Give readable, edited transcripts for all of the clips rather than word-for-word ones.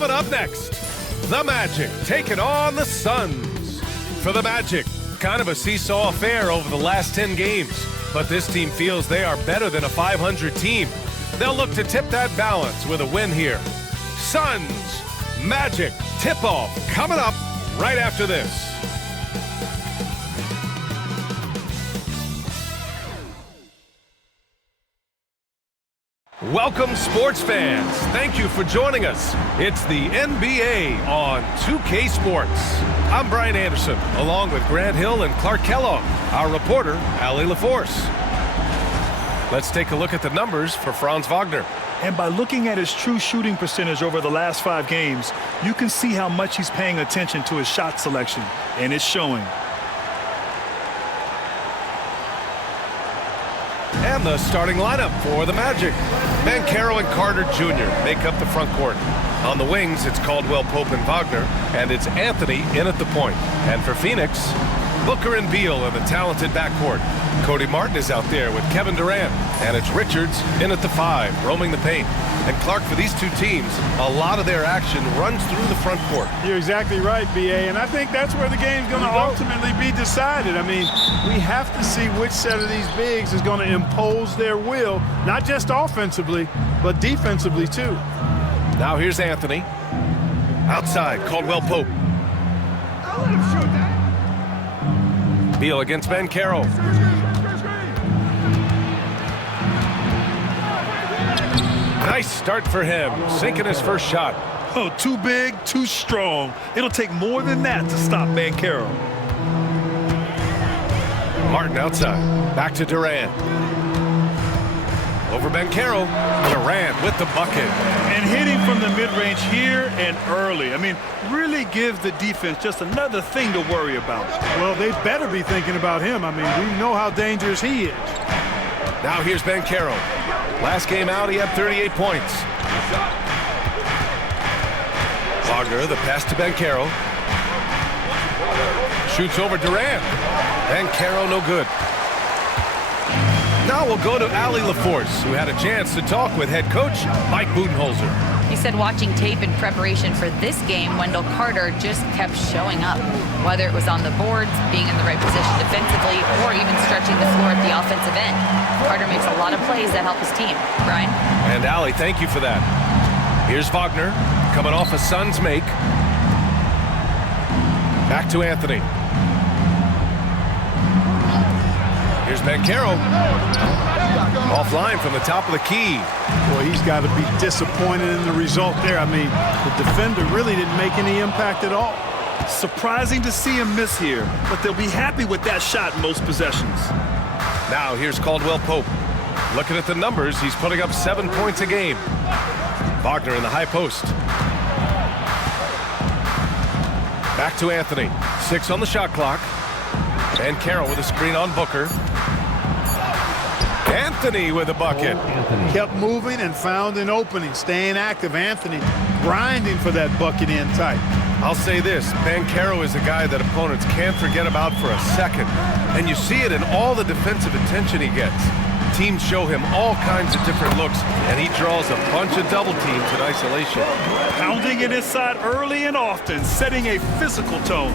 Coming up next, the Magic taking on the Suns. For the Magic, kind of a seesaw affair over the last 10 games, but this team feels they are better than a 500 team. They'll look to tip that balance with a win here. Suns, Magic, tip-off coming up right after this. Welcome, sports fans. Thank you for joining us. It's the NBA on 2K Sports. I'm Brian Anderson, along with Grant Hill and Clark Kellogg, our reporter, Allie LaForce. Let's take a look at the numbers for Franz Wagner. And by looking at his true shooting percentage over the last 5 games, you can see how much he's paying attention to his shot selection, and it's showing. And the starting lineup for the Magic. Banchero and Carter Jr. make up the front court. On the wings, it's Caldwell Pope and Wagner, and it's Anthony in at the point. And for Phoenix, Booker and Beal in the talented backcourt. Cody Martin is out there with Kevin Durant, and it's Richards in at the 5, roaming the paint. And Clark, for these two teams, a lot of their action runs through the front court. You're exactly right, B.A., and I think that's where the game's going to ultimately be decided. I mean, we have to see which set of these bigs is going to impose their will, not just offensively, but defensively, too. Now here's Anthony. Outside, Caldwell Pope. I'll let him shoot that. Beal against Banchero. Nice start for him, sinking his first shot. Oh, too big, too strong. It'll take more than that to stop Banchero. Martin outside, back to Durant. Over Banchero, Durant with the bucket. And hitting from the mid-range here and early. I mean, really gives the defense just another thing to worry about. Well, they better be thinking about him. I mean, we know how dangerous he is. Now here's Banchero. Last game out, he had 38 points. Wagner, the pass to Banchero. Shoots over Durant. Banchero, no good. Now we'll go to Allie LaForce, who had a chance to talk with head coach Mike Budenholzer. He said watching tape in preparation for this game, Wendell Carter just kept showing up. Whether it was on the boards, being in the right position defensively, or even stretching the floor at the offensive end. Carter makes a lot of plays that help his team. Brian? And Allie, thank you for that. Here's Wagner, coming off a Suns make. Back to Anthony. Here's Banchero. Offline from the top of the key. Boy, he's got to be disappointed in the result there. I mean, the defender really didn't make any impact at all. Surprising to see him miss here, but they'll be happy with that shot in most possessions. Now here's Caldwell Pope. Looking at the numbers, he's putting up 7 points a game. Wagner in the high post. Back to Anthony. 6 on the shot clock. Banchero with a screen on Booker. Anthony with a bucket. Kept moving and found an opening. Staying active. Anthony grinding for that bucket in tight. I'll say this, Banchero is a guy that opponents can't forget about for a second. And you see it in all the defensive attention he gets. Teams show him all kinds of different looks, and he draws a bunch of double teams in isolation. Pounding it inside early and often, setting a physical tone.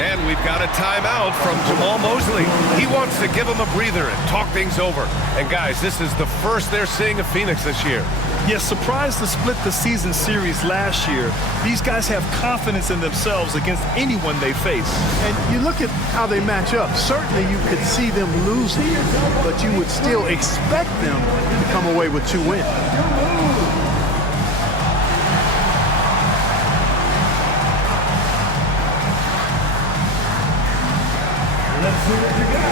And we've got a timeout from Jamal Mosley. He wants to give him a breather and talk things over. And guys, this is the first they're seeing of Phoenix this year. Yes, surprised to split the season series last year. These guys have confidence in themselves against anyone they face. And you look at how they match up. Certainly you could see them losing, but you would still expect them to come away with 2 wins. Let's see what you got.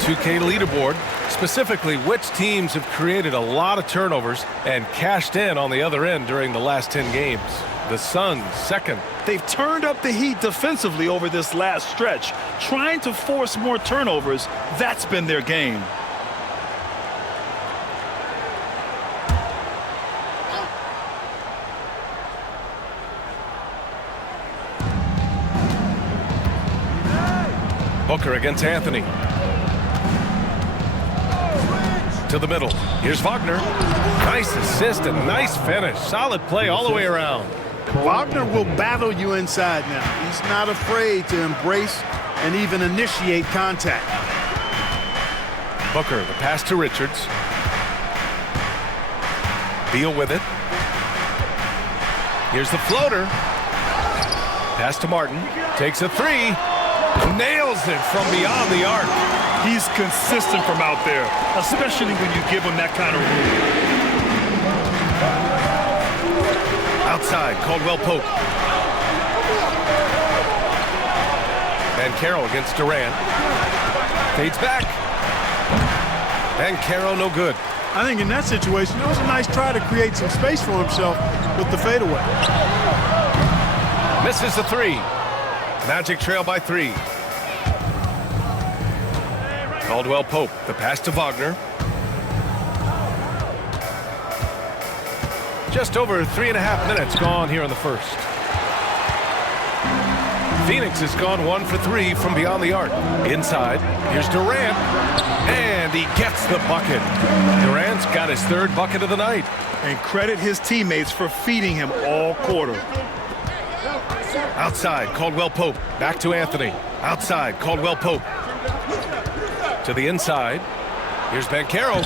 2K leaderboard, specifically which teams have created a lot of turnovers and cashed in on the other end during the last 10 games. The Suns, second. They've turned up the heat defensively over this last stretch, trying to force more turnovers. That's been their game. Booker against Anthony. To the middle. Here's Wagner. Nice assist and nice finish. Solid play all the way around. Wagner will battle you inside now. He's not afraid to embrace and even initiate contact. Booker, the pass to Richards. Beal with it. Here's the floater. Pass to Martin. Takes a three. Nails it from beyond the arc. He's consistent from out there, especially when you give him that kind of room. Outside, Caldwell Pope. Banchero against Durant. Fades back. Banchero no good. I think in that situation, it was a nice try to create some space for himself with the fadeaway. Misses the three. Magic trail by 3. Caldwell Pope, the pass to Wagner. Just over 3.5 minutes gone here in the first. Phoenix has gone 1 for 3 from beyond the arc. Inside, here's Durant, and he gets the bucket. Durant's got his 3rd bucket of the night. And credit his teammates for feeding him all quarter. Outside, Caldwell Pope. Back to Anthony. Outside, Caldwell Pope. To the inside. Here's Banchero.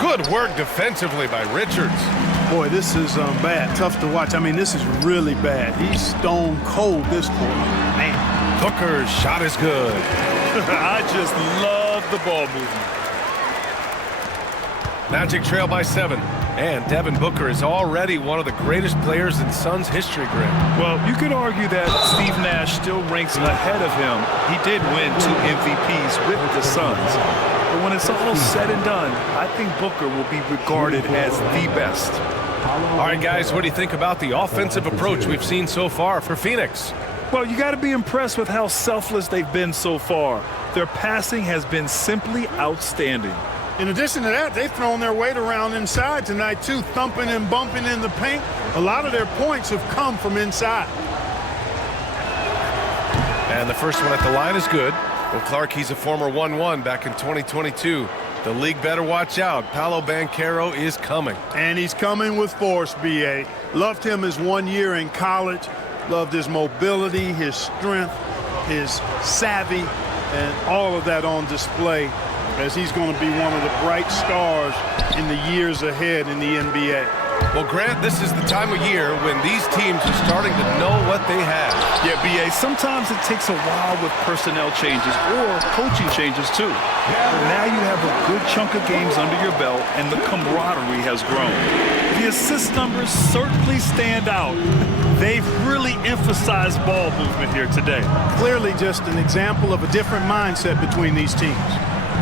Good work defensively by Richards. Boy, this is bad. Tough to watch. I mean, this is really bad. He's stone cold this quarter. Man. Booker's shot is good. I just love the ball movement. Magic trail by 7. And Devin Booker is already one of the greatest players in Suns history, Greg. Well, you could argue that Steve Nash still ranks ahead of him. He did win 2 MVPs with the Suns. But when it's all said and done, I think Booker will be regarded as the best. All right, guys, what do you think about the offensive approach we've seen so far for Phoenix? Well, you got to be impressed with how selfless they've been so far. Their passing has been simply outstanding. In addition to that, they've thrown their weight around inside tonight, too, thumping and bumping in the paint. A lot of their points have come from inside. And the first one at the line is good. Well, Clark, he's a former 1-1 back in 2022. The league better watch out. Paolo Banchero is coming. And he's coming with force, B.A. Loved him his 1 year in college. Loved his mobility, his strength, his savvy, and all of that on display, as he's going to be one of the bright stars in the years ahead in the NBA. Well, Grant, this is the time of year when these teams are starting to know what they have. Yeah, B.A., sometimes it takes a while with personnel changes or coaching changes, too. But now you have a good chunk of games under your belt, and the camaraderie has grown. The assist numbers certainly stand out. They've really emphasized ball movement here today. Clearly just an example of a different mindset between these teams.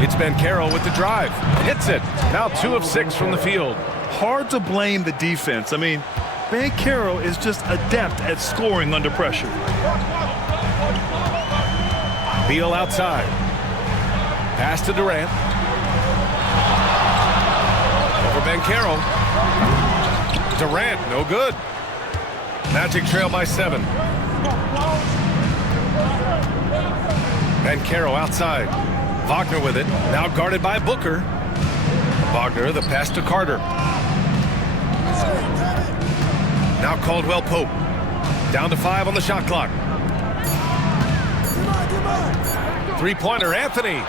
It's Banchero with the drive. Hits it. Now 2 of 6 from the field. Hard to blame the defense. I mean, Banchero is just adept at scoring under pressure. Beal outside. Pass to Durant. Over Banchero. Durant, no good. Magic trail by 7. Banchero outside. Wagner with it. Now guarded by Booker. Wagner, the pass to Carter. Now Caldwell Pope. Down to 5 on the shot clock. 3-pointer, Anthony.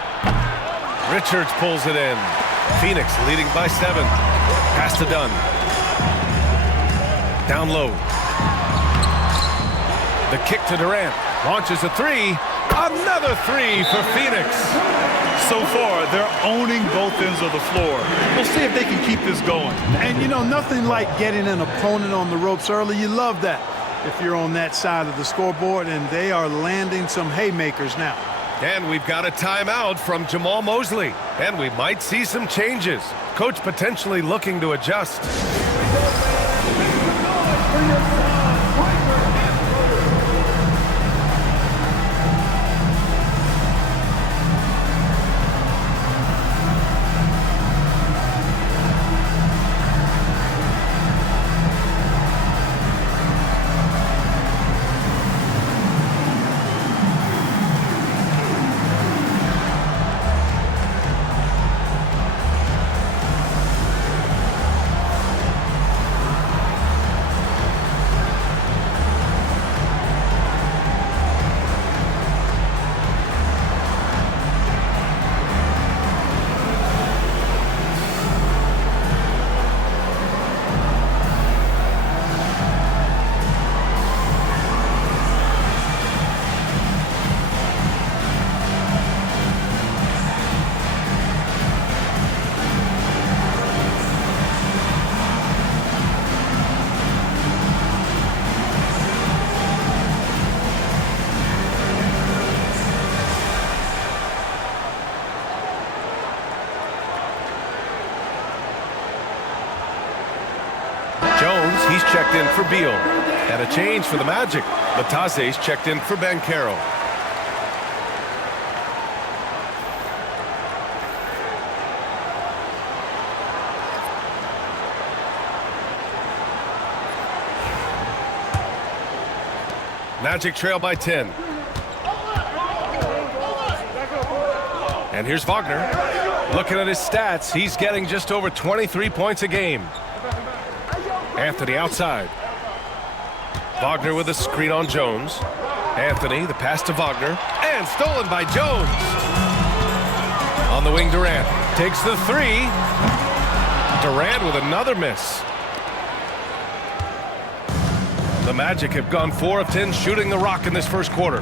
Richards pulls it in. Phoenix leading by 7. Pass to Dunn. Down low. The kick to Durant. Launches a 3. Another 3 for Phoenix. So far, they're owning both ends of the floor. We'll see if they can keep this going. And, you know, nothing like getting an opponent on the ropes early. You love that if you're on that side of the scoreboard, and they are landing some haymakers now. And we've got a timeout from Jamal Mosley. And we might see some changes. Coach potentially looking to adjust. He's checked in for Beal. And a change for the Magic. Batase's checked in for Banchero. Magic trail by 10. And here's Wagner. Looking at his stats, he's getting just over 23 points a game. Anthony outside. Wagner with a screen on Jones. Anthony, the pass to Wagner. And stolen by Jones. On the wing, Durant. Takes the three. Durant with another miss. The Magic have gone 4 of 10 shooting the rock in this first quarter.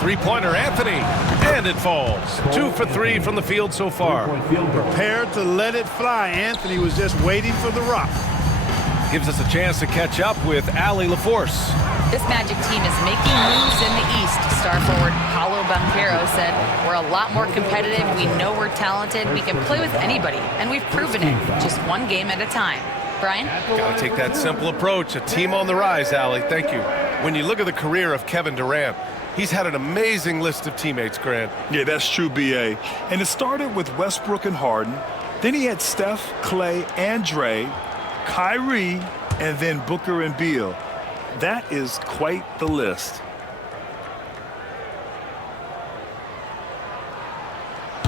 Three-pointer, Anthony. And it falls. 2 for 3 from the field so far. Prepared to let it fly. Anthony was just waiting for the rock. Gives us a chance to catch up with Allie LaForce. This Magic team is making moves in the East. Star forward Paolo Banchero said, "We're a lot more competitive. We know we're talented. We can play with anybody, and we've proven it, just one game at a time." Brian? Got to take that simple approach. A team on the rise, Allie. Thank you. When you look at the career of Kevin Durant, he's had an amazing list of teammates, Grant. Yeah, that's true, B.A. And it started with Westbrook and Harden. Then he had Steph, Clay, and Dre, Kyrie, and then Booker and Beal. That is quite the list.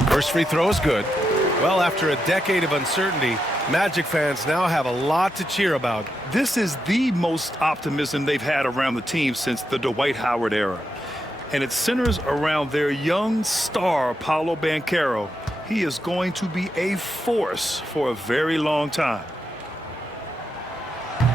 First free throw is good. Well, after a decade of uncertainty, Magic fans now have a lot to cheer about. This is the most optimism they've had around the team since the Dwight Howard era. And it centers around their young star, Paolo Banchero. He is going to be a force for a very long time.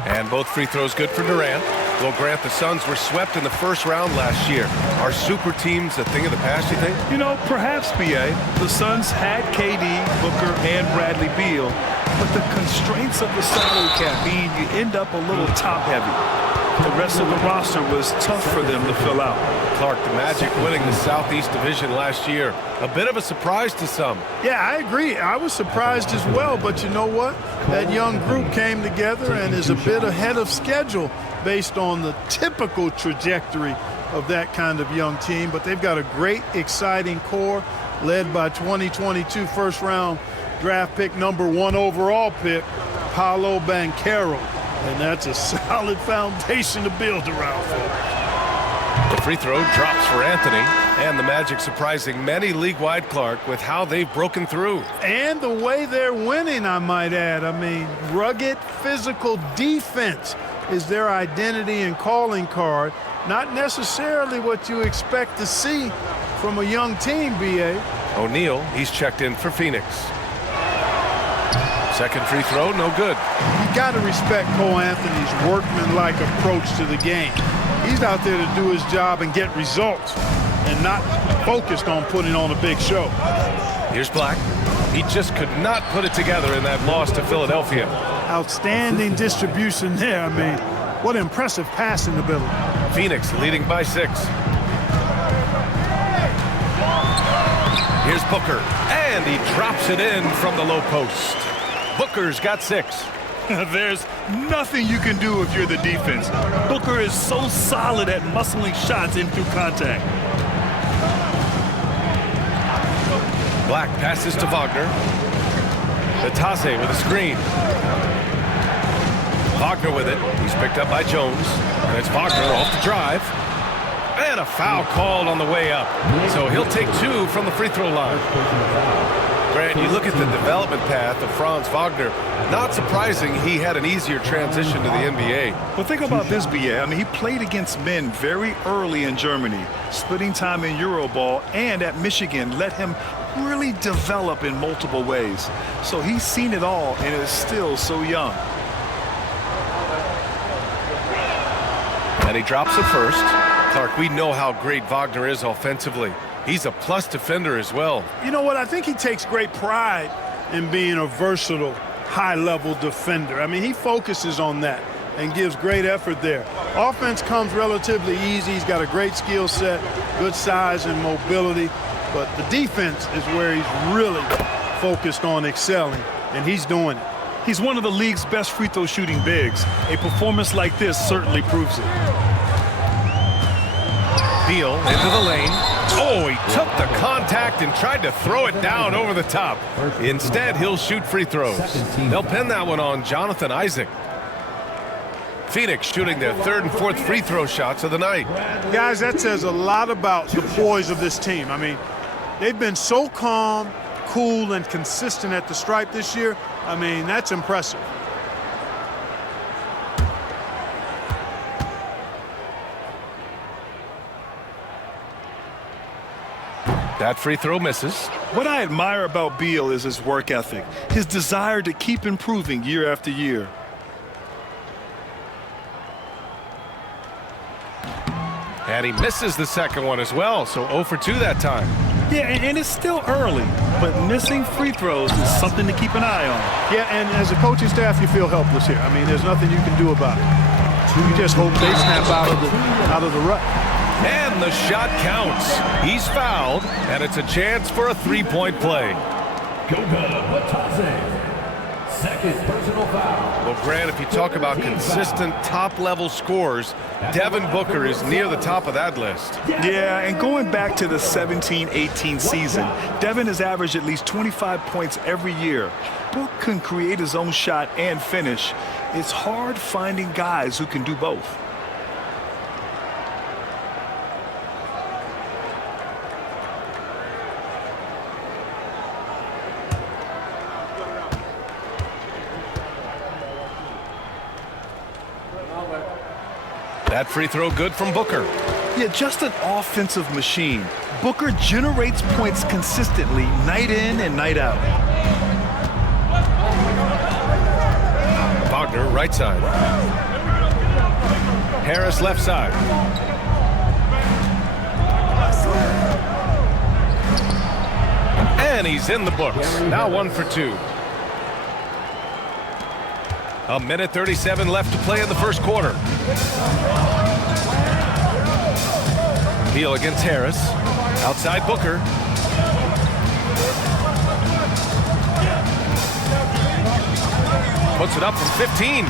And both free throws good for Durant. Well, Grant, the Suns were swept in the first round last year. Are super teams a thing of the past, you think? You know, perhaps, B.A. The Suns had KD, Booker, and Bradley Beal, but the constraints of the salary cap mean you end up a little top-heavy. The rest of the roster was tough for them to fill out. Clark, the Magic winning the Southeast Division last year. A bit of a surprise to some. Yeah, I agree. I was surprised as well, but you know what? That young group came together and is a bit ahead of schedule based on the typical trajectory of that kind of young team. But they've got a great, exciting core led by 2022 first-round draft pick, #1 overall pick, Paolo Banchero. And that's a solid foundation to build around for. The free throw drops for Anthony. And the Magic surprising many league-wide, Clark, with how they've broken through. And the way they're winning, I might add. I mean, rugged physical defense is their identity and calling card. Not necessarily what you expect to see from a young team, B.A. O'Neal, he's checked in for Phoenix. Second free throw, no good. You got to respect Cole Anthony's workmanlike approach to the game. He's out there to do his job and get results and not focused on putting on a big show. Here's Black. He just could not put it together in that loss to Philadelphia. Outstanding distribution there. I mean, what impressive passing ability. Phoenix leading by 6. Here's Booker, and he drops it in from the low post. Booker's got 6. There's nothing you can do if you're the defense. Booker is so solid at muscling shots in through contact. Black passes to Wagner. Natase with a screen. Wagner with it. He's picked up by Jones. And it's Wagner off the drive. And a foul called on the way up. So he'll take 2 from the free throw line. Grant, you look at the development path of Franz Wagner. Not surprising he had an easier transition to the NBA. Well, think about this, BA. I mean, he played against men very early in Germany, splitting time in Euroball, and at Michigan let him really develop in multiple ways. So he's seen it all and is still so young. And he drops it first. Clark, we know how great Wagner is offensively. He's a plus defender as well. You know what? I think he takes great pride in being a versatile, high-level defender. I mean, he focuses on that and gives great effort there. Offense comes relatively easy. He's got a great skill set, good size and mobility. But the defense is where he's really focused on excelling, and he's doing it. He's one of the league's best free throw shooting bigs. A performance like this certainly proves it. Beal into the lane. Oh, he took the contact and tried to throw it down over the top. Instead, he'll shoot free throws. They'll pin that one on Jonathan Isaac. Phoenix shooting their 3rd and 4th free throw shots of the night. Guys, that says a lot about the poise of this team. I mean, they've been so calm, cool, and consistent at the stripe this year. I mean, that's impressive. That free throw misses. What I admire about Beal is his work ethic, his desire to keep improving year after year. And he misses the second one as well, so 0 for 2 that time. Yeah, and it's still early, but missing free throws is something to keep an eye on. Yeah, and as a coaching staff, you feel helpless here. I mean, there's nothing you can do about it. You just hope they snap out of the rut. And the shot counts. He's fouled, and it's a chance for a 3-point play. Second personal foul. Well, Grant, if you talk about consistent top-level scores, Devin Booker is near the top of that list. Yeah, and going back to the 17-18 season, Devin has averaged at least 25 points every year. Book can create his own shot and finish. It's hard finding guys who can do both. That free throw good from Booker. Yeah, just an offensive machine. Booker generates points consistently, night in and night out. Wagner, right side. Harris, left side. And he's in the books. Now 1 for 2. A minute 37 left to play in the first quarter. Beal against Harris. Outside Booker. Puts it up from 15.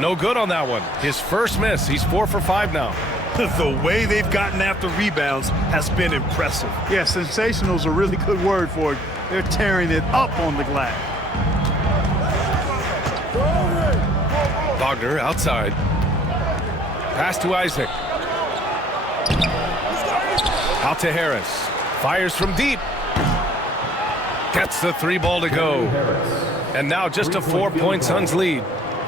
No good on that one. His first miss. He's 4 for 5 now. The way they've gotten after rebounds has been impressive. Yeah, sensational is a really good word for it. They're tearing it up on the glass. Wagner outside. Pass to Isaac. Out to Harris. Fires from deep. Gets the 3 ball to go. And now just a 4-point Suns lead.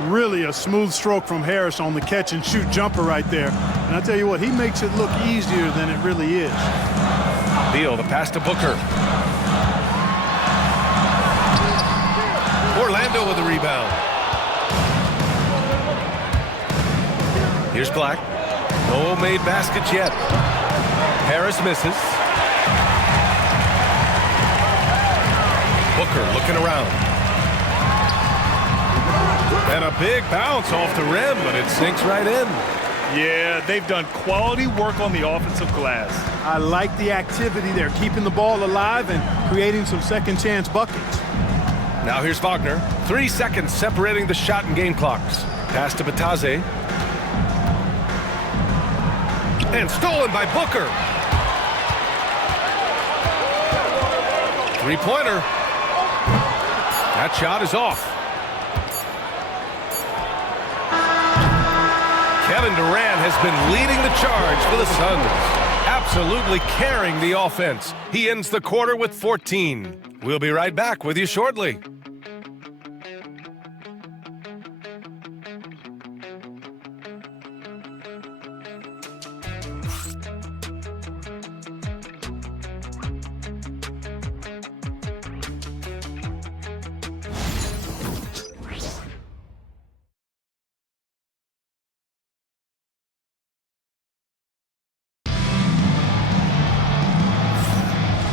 Really a smooth stroke from Harris on the catch and shoot jumper right there. And I tell you what, he makes it look easier than it really is. Beal, the pass to Booker. Orlando with the rebound. Here's Black. No made baskets yet. Harris misses. Booker looking around. And a big bounce off the rim, but it sinks right in. Yeah, they've done quality work on the offensive glass. I like the activity there, keeping the ball alive and creating some second chance buckets. Now here's Wagner. 3 seconds separating the shot and game clocks. Pass to Bataze. And stolen by Booker. Three-pointer. That shot is off. Kevin Durant has been leading the charge for the Suns. Absolutely carrying the offense. He ends the quarter with 14. We'll be right back with you shortly.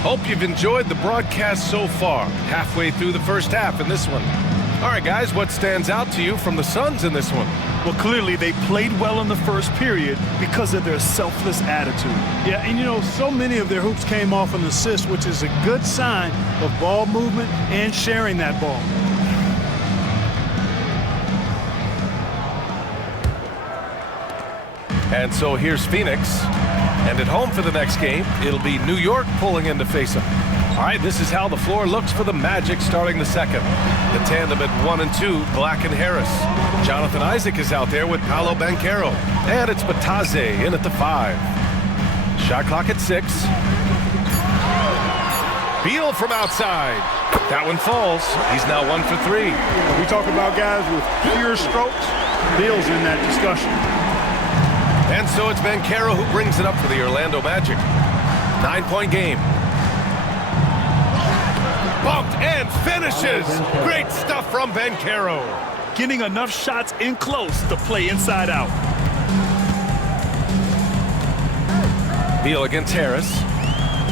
Hope you've enjoyed the broadcast so far. Halfway through the first half in this one. All right, guys, what stands out to you from the Suns in this one? Well, clearly they played well in the first period because of their selfless attitude. Yeah, and you know, so many of their hoops came off an assist, which is a good sign of ball movement and sharing that ball. And so here's Phoenix. And at home for the next game, it'll be New York pulling in to face them. All right, this is how the floor looks for the Magic starting the second. The tandem at 1 and 2, Black and Harris. Jonathan Isaac is out there with Paolo Banchero. And it's Bataze in at the 5. Shot clock at 6. Beal from outside. That one falls. He's now 1 for 3. When we talk about guys with pure strokes, Beal's in that discussion. And so it's Banchero who brings it up for the Orlando Magic. 9-point game. Bumped and finishes. Great stuff from Banchero. Getting enough shots in close to play inside out. Beal against Harris.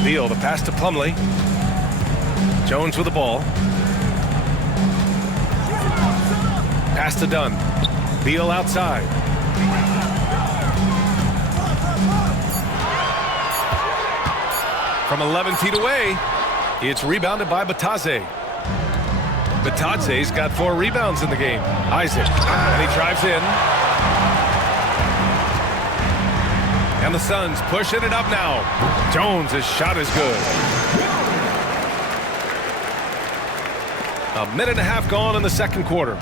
Beal, the pass to Plumlee. Jones with the ball. Pass to Dunn. Beal outside. From 11 feet away, it's rebounded by Bataze. Bataze's got 4 rebounds in the game. Isaac, and he drives in. And the Suns pushing it up now. Jones' shot is good. A minute and a half gone in the second quarter.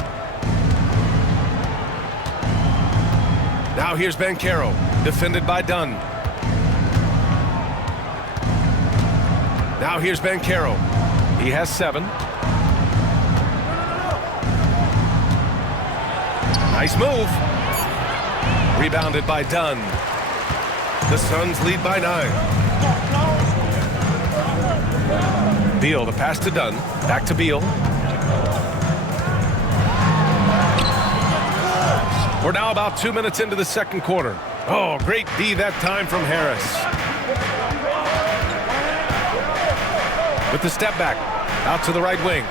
Now here's Banchero, defended by Dunn. Now here's Banchero. He has 7. Nice move. Rebounded by Dunn. The Suns lead by 9. Beal, the pass to Dunn. Back to Beal. We're now about 2 minutes into the second quarter. Oh, great D that time from Harris. With the step back, out to the right wing.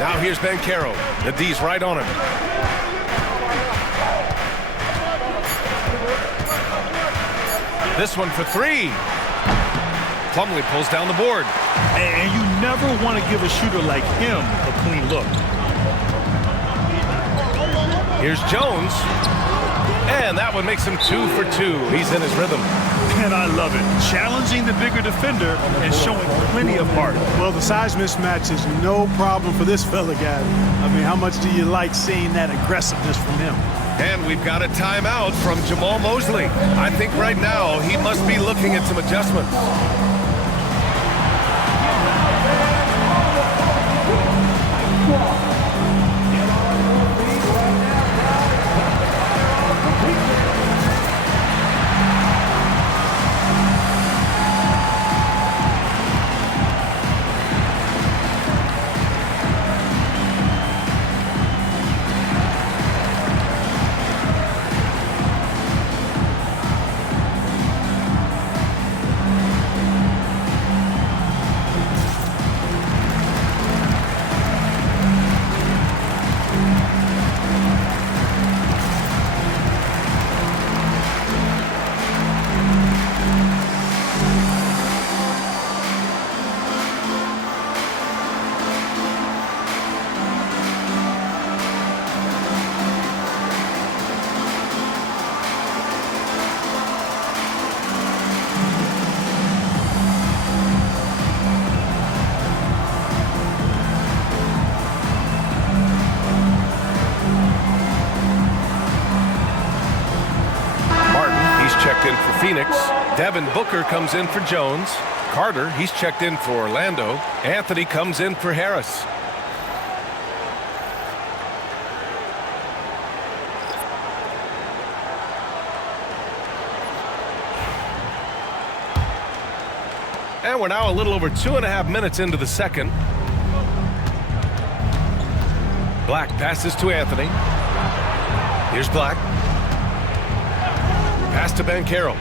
Now here's Banchero. The D's right on him. This one for 3. Plumlee pulls down the board. And you never want to give a shooter like him a clean look. Here's Jones. And that one makes him 2 for 2. He's in his rhythm. And I love it. Challenging the bigger defender and showing plenty of heart. Well, the size mismatch is no problem for this fella, guys. I mean, how much do you like seeing that aggressiveness from him? And we've got a timeout from Jamal Mosley. I think right now he must be looking at some adjustments. Devin Booker comes in for Jones. Carter, he's checked in for Orlando. Anthony comes in for Harris. And we're now a little over 2.5 minutes into the second. Black passes to Anthony. Here's Black. Pass to Banchero.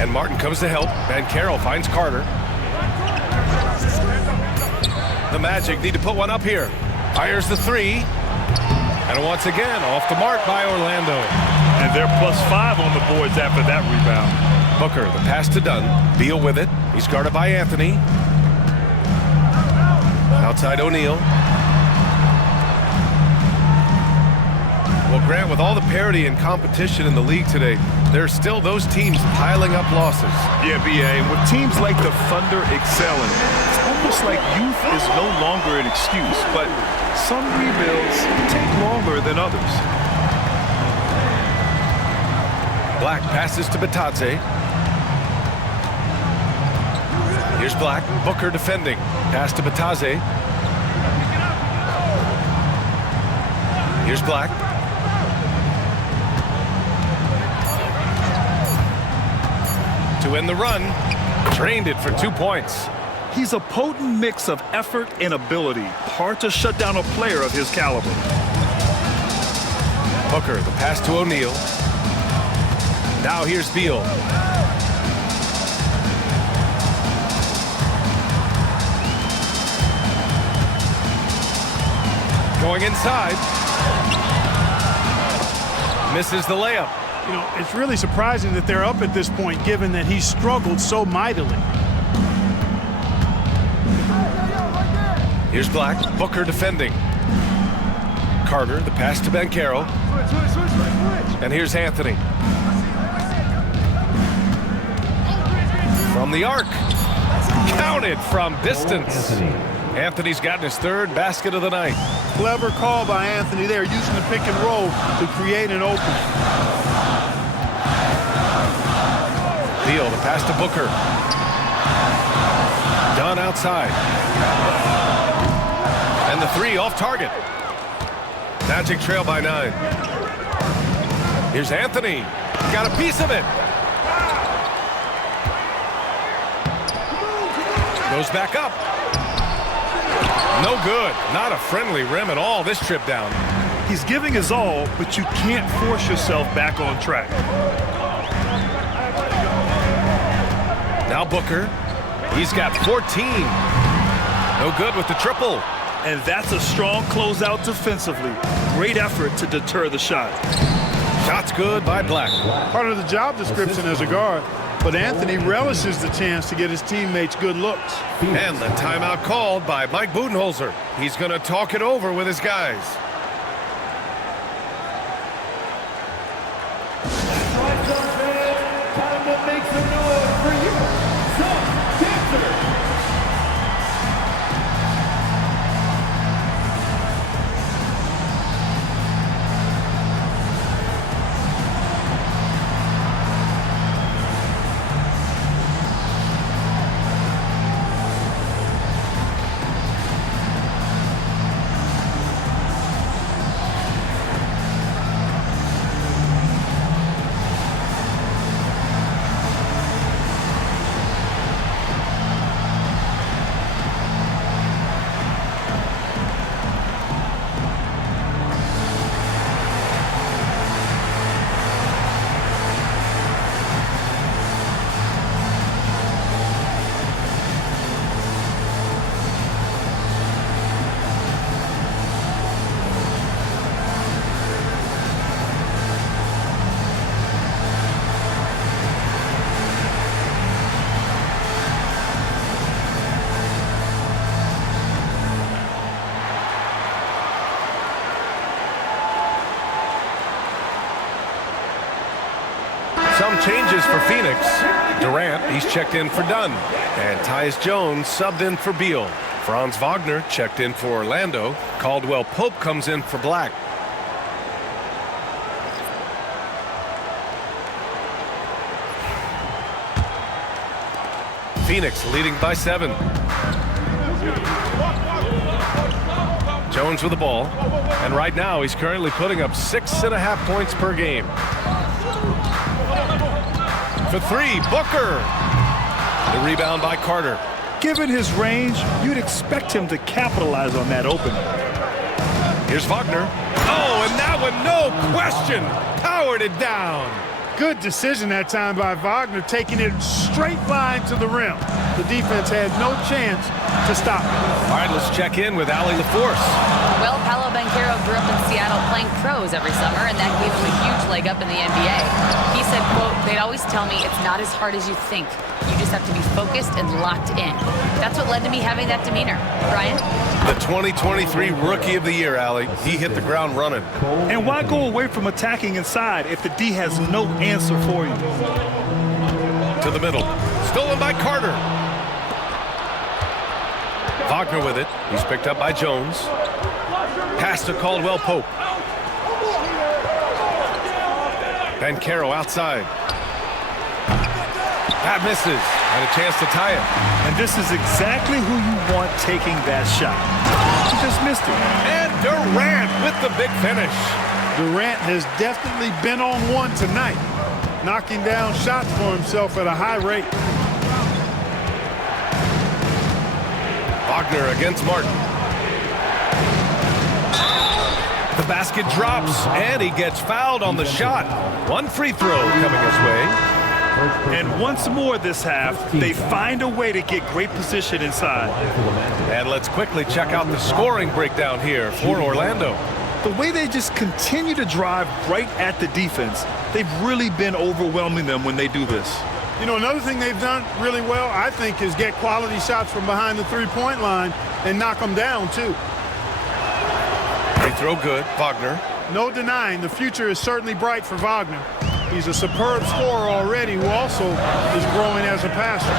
And Martin comes to help. Banchero finds Carter. The Magic need to put one up here. Fires the three. And once again, off the mark by Orlando. And they're +5 on the boards after that rebound. Booker, the pass to Dunn. Beal with it. He's guarded by Anthony. Outside O'Neal. Well, Grant, with all the parity and competition in the league today, there's still those teams piling up losses. Yeah, B.A., and with teams like the Thunder excelling, it's almost like youth is no longer an excuse, but some rebuilds take longer than others. Black passes to Batadze. Here's Black. Booker defending. Pass to Batadze. Here's Black. To end the run. Drained it for 2 points. He's a potent mix of effort and ability. Hard to shut down a player of his caliber. Booker, the pass to O'Neal. Now here's Beal. Going inside. Misses the layup. You know, it's really surprising that they're up at this point, given that he struggled so mightily. Here's Black. Booker defending. Carter, the pass to Banchero. And here's Anthony. From the arc. Counted from distance. Anthony's gotten his third basket of the night. Clever call by Anthony there, using the pick and roll to create an opening. Beal, the pass to Booker. Dunn outside. And the three off target. Magic trail by 9. Here's Anthony. Got a piece of it. Goes back up. No good. Not a friendly rim at all this trip down. He's giving his all, but you can't force yourself back on track. Now Booker. He's got 14. No good with the triple. And that's a strong closeout defensively. Great effort to deter the shot. Shot's good by Black. Part of the job description as a guard, but Anthony relishes the chance to get his teammates good looks. And the timeout called by Mike Budenholzer. He's going to talk it over with his guys. Time to make some noise for you, successor. Some changes for Phoenix. Durant, he's checked in for Dunn. And Tyus Jones subbed in for Beal. Franz Wagner checked in for Orlando. Caldwell Pope comes in for Black. Phoenix leading by 7. Jones with the ball, and right now he's currently putting up 6.5 points per game. For 3, Booker. The rebound by Carter. Given his range, you'd expect him to capitalize on that opening. Here's Wagner. Oh, and that one, no question, powered it down. Good decision that time by Wagner, taking it straight line to the rim. The defense had no chance to stop it. All right, let's check in with Allie LaForce. Well, Paolo Banchero grew up in Seattle playing pros every summer, and that gave him a huge leg up in the NBA. He said, quote, "They'd always tell me it's not as hard as you think. You just have to be focused and locked in." That's what led to me having that demeanor. Brian? The 2023 Rookie of the Year, Allie. He hit the ground running. And why go away from attacking inside if the D has no answer for you? To the middle. Stolen by Carter. Wagner with it. He's picked up by Jones. Pass to Caldwell Pope. Banchero outside. That misses. And a chance to tie it. And this is exactly who you want taking that shot. He just missed it. And Durant with the big finish. Durant has definitely been on one tonight, knocking down shots for himself at a high rate. Wagner against Martin. The basket drops, and he gets fouled on the shot. One free throw coming his way. And once more this half, they find a way to get great position inside. And let's quickly check out the scoring breakdown here for Orlando. The way they just continue to drive right at the defense, they've really been overwhelming them when they do this. You know, another thing they've done really well, I think, is get quality shots from behind the three-point line and knock them down, too. They throw good. Wagner. No denying the future is certainly bright for Wagner. He's a superb scorer already who also is growing as a passer.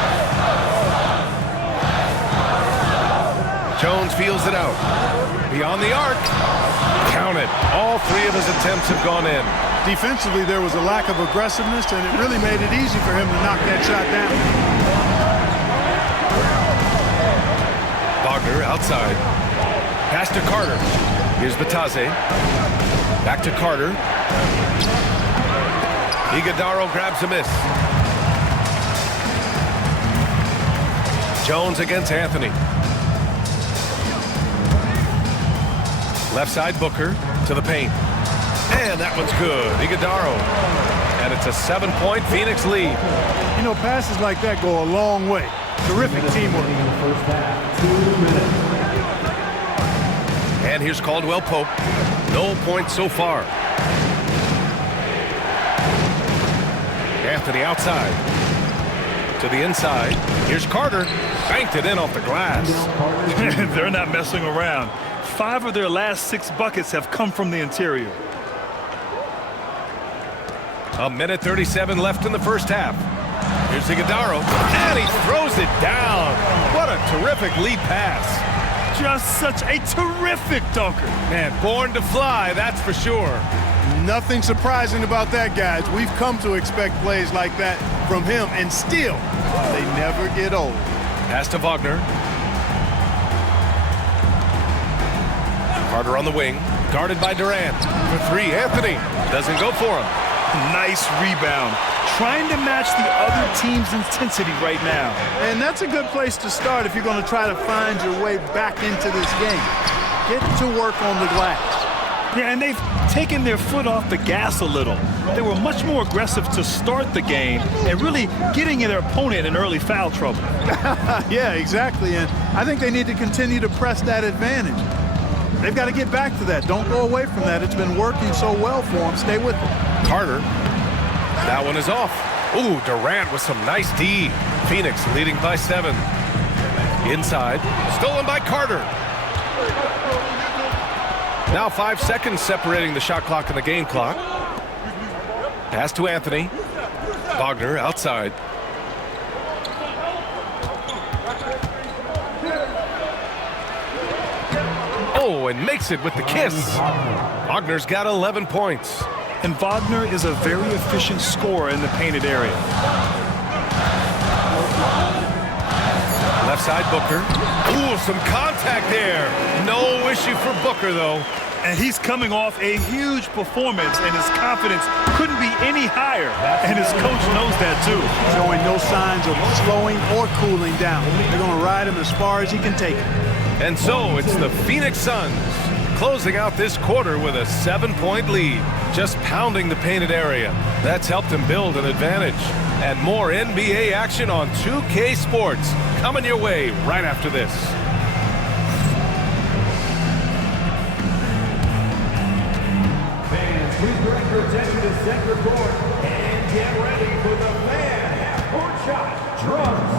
Jones feels it out. Beyond the arc. Count it. All 3 of his attempts have gone in. Defensively, there was a lack of aggressiveness, and it really made it easy for him to knock that shot down. Wagner outside. Pass to Carter. Here's Batase. Back to Carter. Iguodaro grabs a miss. Jones against Anthony. Left side Booker to the paint. And that one's good. Iguodaro. And it's a 7-point Phoenix lead. You know, passes like that go a long way. Terrific teamwork. And here's Caldwell Pope. No points so far. Anthony outside. To the inside. Here's Carter. Banked it in off the glass. They're not messing around. 5 of their last 6 buckets have come from the interior. 1:37 left in the first half. Here's Iguodaro. And he throws it down. What a terrific lead pass. Just such a terrific dunker. Man, born to fly, that's for sure. Nothing surprising about that, guys. We've come to expect plays like that from him, and still, they never get old. Pass to Wagner. Carter on the wing, guarded by Durant. For 3, Anthony. Doesn't go for him. Nice rebound. Trying to match the other team's intensity right now. And that's a good place to start if you're going to try to find your way back into this game. Get to work on the glass. Yeah, and they've taken their foot off the gas a little. They were much more aggressive to start the game and really getting their opponent in early foul trouble. Yeah, exactly. And I think they need to continue to press that advantage. They've got to get back to that. Don't go away from that. It's been working so well for them. Stay with it. Carter. That one is off. Ooh, Durant with some nice D. Phoenix leading by 7. Inside. Stolen by Carter. Now 5 seconds separating the shot clock and the game clock. Pass to Anthony. Wagner outside. Oh, and makes it with the kiss. Wagner's got 11 points. And Wagner is a very efficient scorer in the painted area. left side, Booker. Ooh, some contact there. No issue for Booker, though. And he's coming off a huge performance, and his confidence couldn't be any higher. And his coach knows that, too. Showing no signs of slowing or cooling down. They're going to ride him as far as he can take it. And so it's the Phoenix Suns closing out this quarter with a 7-point lead, just pounding the painted area. That's helped him build an advantage. And more NBA action on 2K Sports coming your way right after this. Please direct your attention to center court and get ready for the fan half-court shot. Drums.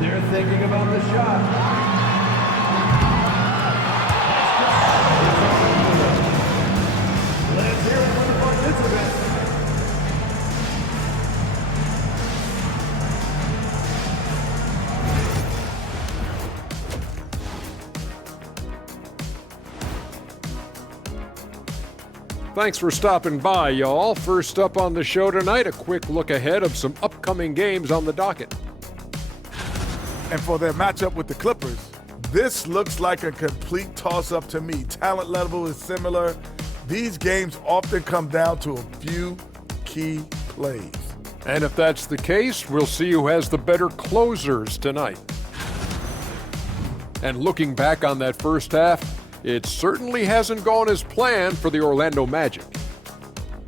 They're thinking about the shot. Let's hear it from the participants. Thanks for stopping by, y'all. First up on the show tonight, a quick look ahead of some upcoming games on the docket. And for their matchup with the Clippers, this looks like a complete toss-up to me. Talent level is similar. These games often come down to a few key plays. And if that's the case, we'll see who has the better closers tonight. And looking back on that first half, it certainly hasn't gone as planned for the Orlando Magic.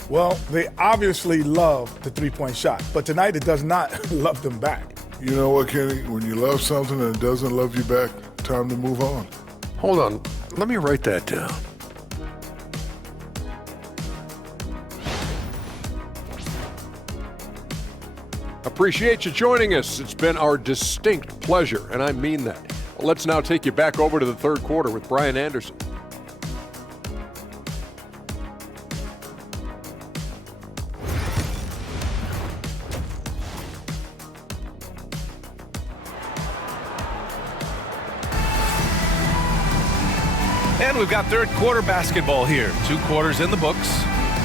Well, they obviously love the three-point shot, but tonight it does not love them back. You know what, Kenny? When you love something and it doesn't love you back, time to move on. Hold on, let me write that down. Appreciate you joining us. It's been our distinct pleasure, and I mean that. Let's now take you back over to the third quarter with Brian Anderson. And we've got third quarter basketball here. 2 quarters in the books.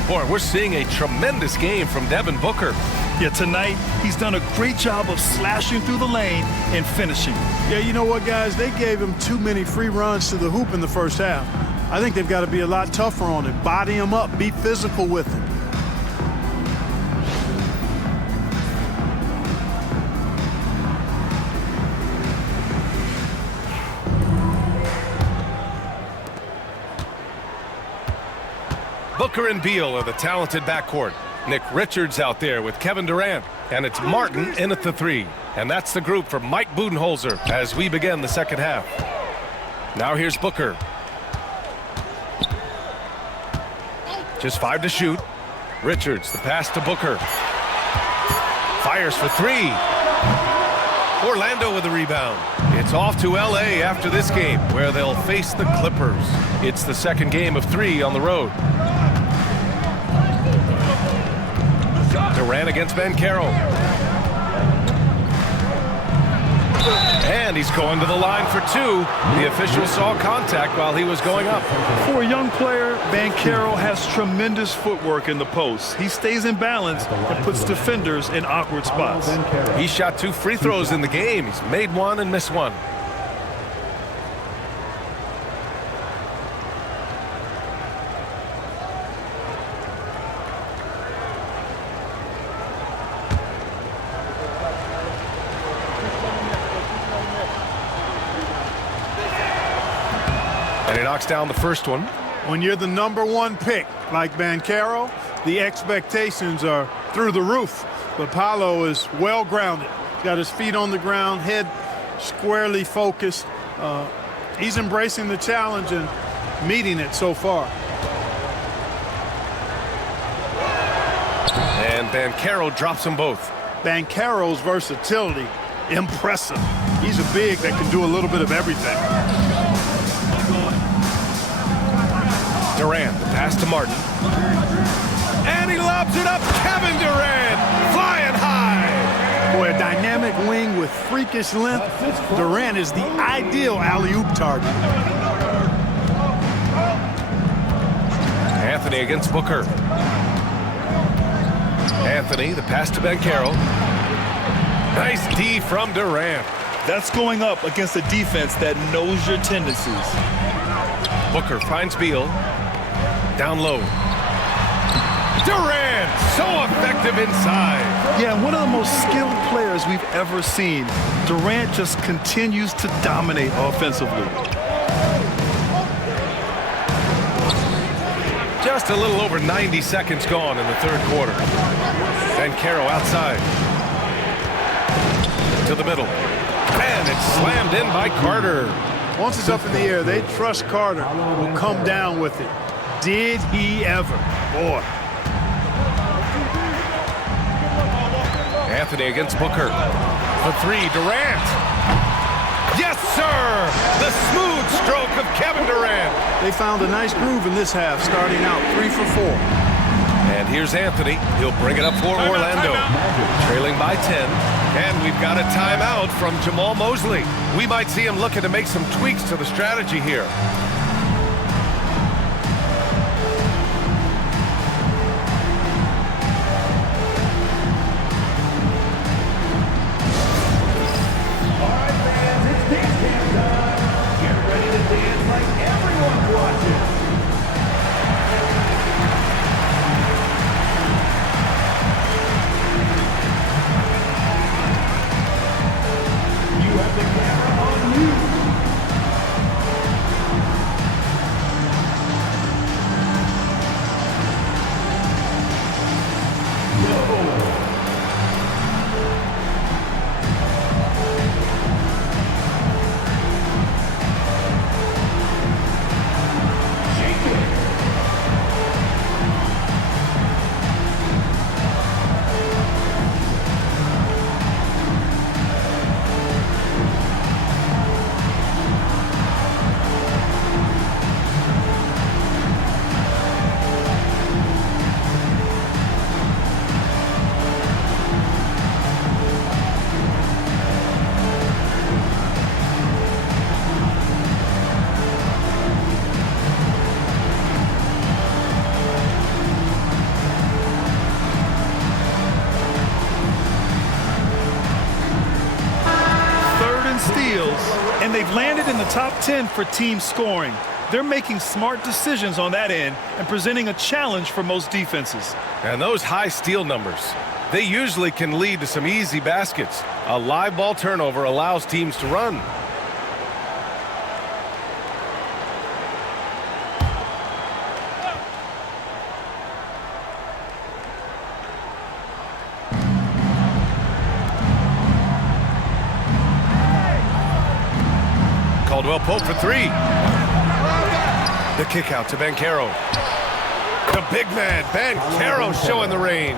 Boy, we're seeing a tremendous game from Devin Booker. Yeah, tonight, he's done a great job of slashing through the lane and finishing. Yeah, you know what, guys? They gave him too many free runs to the hoop in the first half. I think they've got to be a lot tougher on him. Body him up. Be physical with him. Booker and Beal are the talented backcourt. Nick Richards out there with Kevin Durant. And it's Martin in at the 3. And that's the group for Mike Budenholzer as we begin the second half. Now here's Booker. Just 5 to shoot. Richards, the pass to Booker. Fires for 3. Orlando with the rebound. It's off to LA after this game where they'll face the Clippers. It's the second game of 3 on the road. Durant against Banchero. And he's going to the line for 2. The official saw contact while he was going up. For a young player, Banchero has tremendous footwork in the post. He stays in balance and puts defenders in awkward spots. He shot 2 free throws in the game. He's made 1 and missed 1. And he knocks down the first one. When you're the #1 pick, like Banchero, the expectations are through the roof. But Paolo is well-grounded. Got his feet on the ground, head squarely focused. He's embracing the challenge and meeting it so far. And Banchero drops them both. Banchero's versatility, impressive. He's a big that can do a little bit of everything. Durant, the pass to Martin. And he lobs it up. Kevin Durant, flying high. Boy, a dynamic wing with freakish length. Durant is the ideal alley-oop target. Anthony against Booker. Anthony, the pass to Banchero. Nice D from Durant. That's going up against a defense that knows your tendencies. Booker finds Beal. Down low. Durant, so effective inside. Yeah, one of the most skilled players we've ever seen. Durant just continues to dominate offensively. Just a little over 90 seconds gone in the third quarter. Banchero outside. To the middle. And it's slammed in by Carter. Once it's up in the air, they trust Carter will come down with it. Did he ever? Boy. Anthony against Booker. For three, Durant. Yes, sir! The smooth stroke of Kevin Durant. They found a nice groove in this half, starting out 3 for 4. And here's Anthony. He'll bring it up for Orlando. Trailing by 10. And we've got a timeout from Jamal Mosley. We might see him looking to make some tweaks to the strategy here. And they've landed in the top 10 for team scoring. They're making smart decisions on that end and presenting a challenge for most defenses. And those high steal numbers, they usually can lead to some easy baskets. A live ball turnover allows teams to run. Caldwell Pope for three. The kick out to Banchero. The big man, Banchero, showing the range.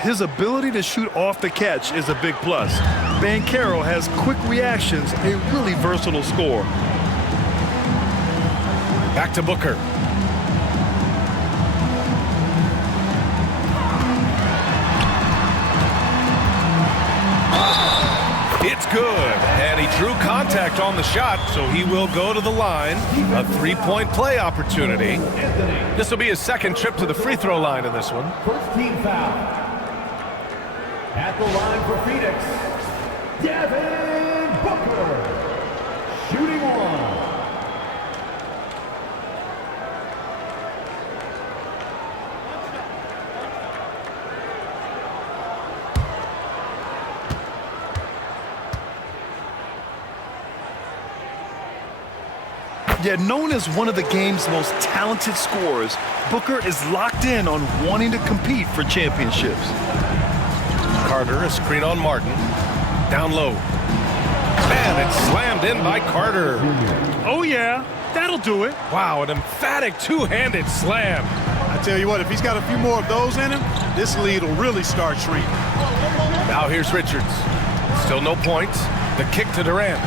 His ability to shoot off the catch is a big plus. Banchero has quick reactions, a really versatile scorer. Back to Booker. It's good, and he drew contact on the shot, so he will go to the line. A three-point play opportunity. This will be his second trip to the free throw line in this one. First team foul. At the line for Phoenix, Devin Booker, shooting one. Yet known as one of the game's most talented scorers, Booker is locked in on wanting to compete for championships. Carter, a screen on Martin. Down low. And it's slammed in by Carter. Oh, yeah. That'll do it. Wow, an emphatic two-handed slam. I tell you what, if he's got a few more of those in him, this lead will really start shrinking. Now here's Richards. Still no points. The kick to Durant.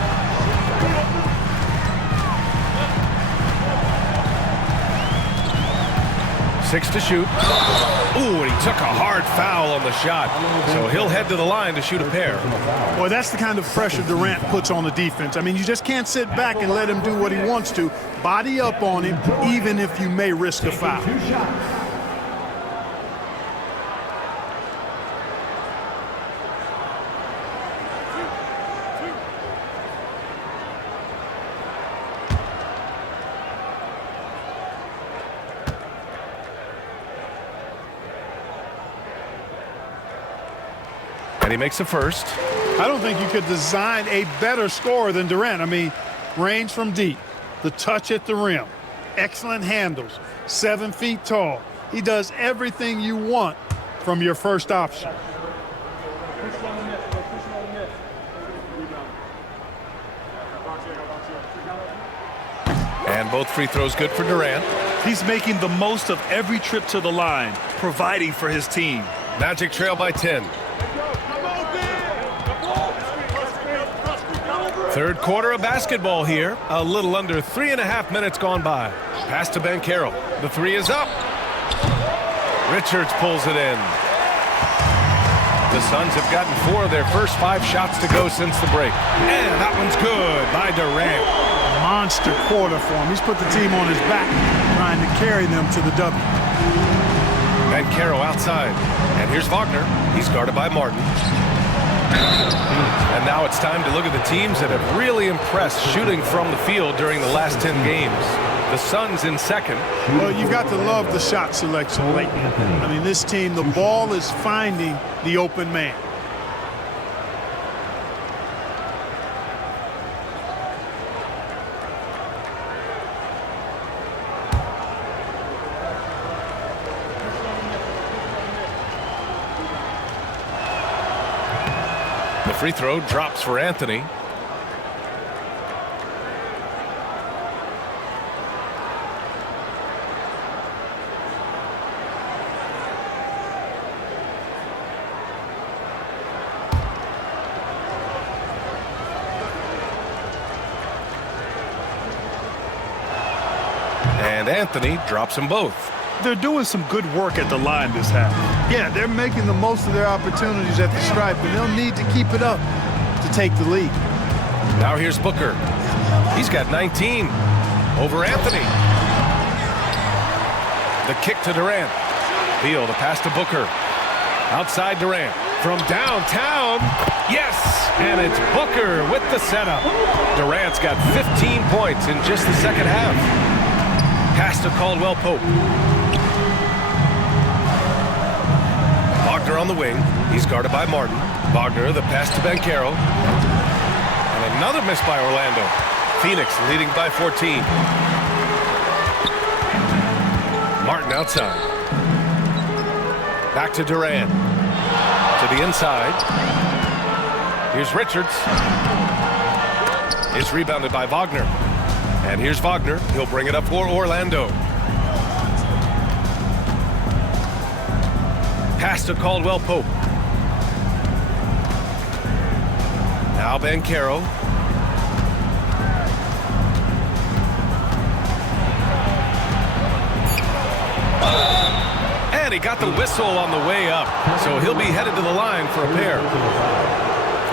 Six to shoot. Ooh, and he took a hard foul on the shot. So he'll head to the line to shoot a pair. Boy, that's the kind of pressure Durant puts on the defense. I mean, you just can't sit back and let him do what he wants to. Body up on him, even if you may risk a foul. And he makes the first. I don't think you could design a better scorer than Durant. I mean, range from deep, the touch at the rim, excellent handles, 7 feet tall. He does everything you want from your first option. And both free throws good for Durant. He's making the most of every trip to the line, providing for his team. Magic trail by 10. Third quarter of basketball here. A little under 3.5 minutes gone by. Pass to Banchero. The three is up. Richards pulls it in. The Suns have gotten 4 of their first 5 shots to go since the break. And that one's good by Durant. Monster quarter for him. He's put the team on his back, trying to carry them to the W. Banchero outside. And here's Wagner. He's guarded by Martin. And now it's time to look at the teams that have really impressed shooting from the field during the last 10 games. The Suns in second. Well, you've got to love the shot selection lately. I mean, this team, the ball is finding the open man. The free throw drops for Anthony. And Anthony drops them both. They're doing some good work at the line this half. Yeah, they're making the most of their opportunities at the stripe, and they'll need to keep it up to take the lead. Now here's Booker. He's got 19 over Anthony. The kick to Durant. Beal, the pass to Booker. Outside Durant. From downtown. Yes! And it's Booker with the setup. Durant's got 15 points in just the second half. Pass to Caldwell Pope. Wagner on the wing. He's guarded by Martin. Wagner, the pass to Banchero. And another miss by Orlando. Phoenix leading by 14. Martin outside. Back to Durant. To the inside. Here's Richards. It's rebounded by Wagner. And here's Wagner. He'll bring it up for Orlando. Pass to Caldwell Pope. Now Banchero. And he got the whistle on the way up. So he'll be headed to the line for a pair.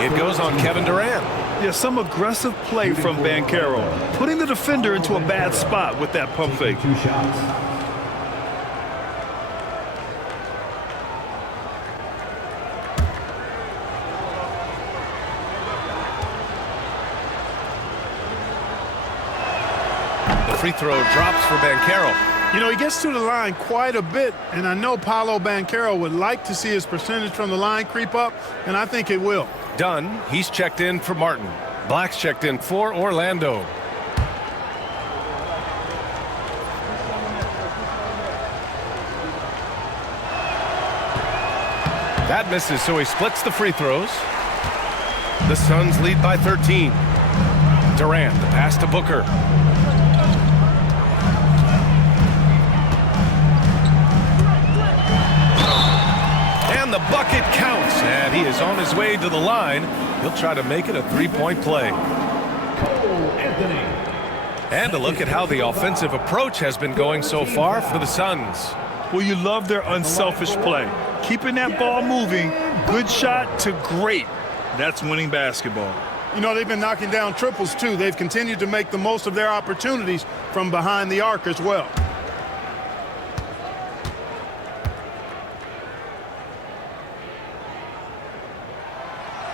It goes on Kevin Durant. Yeah, some aggressive play from Banchero, putting the defender into a bad spot with that pump fake. 2 shots. The free throw drops for Banchero. You know, he gets to the line quite a bit, and I know Paolo Banchero would like to see his percentage from the line creep up, and I think it will. Dunn, he's checked in for Martin. Black's checked in for Orlando. That misses, so he splits the free throws. The Suns lead by 13. Durant, the pass to Booker. And the bucket counts, and he is on his way to the line. He'll try to make it a 3-point play. And a look at how the offensive approach has been going so far for the Suns. Well, you love their unselfish play. Keeping that ball moving, good shot to great. That's winning basketball. You know, they've been knocking down triples, too. They've continued to make the most of their opportunities from behind the arc as well.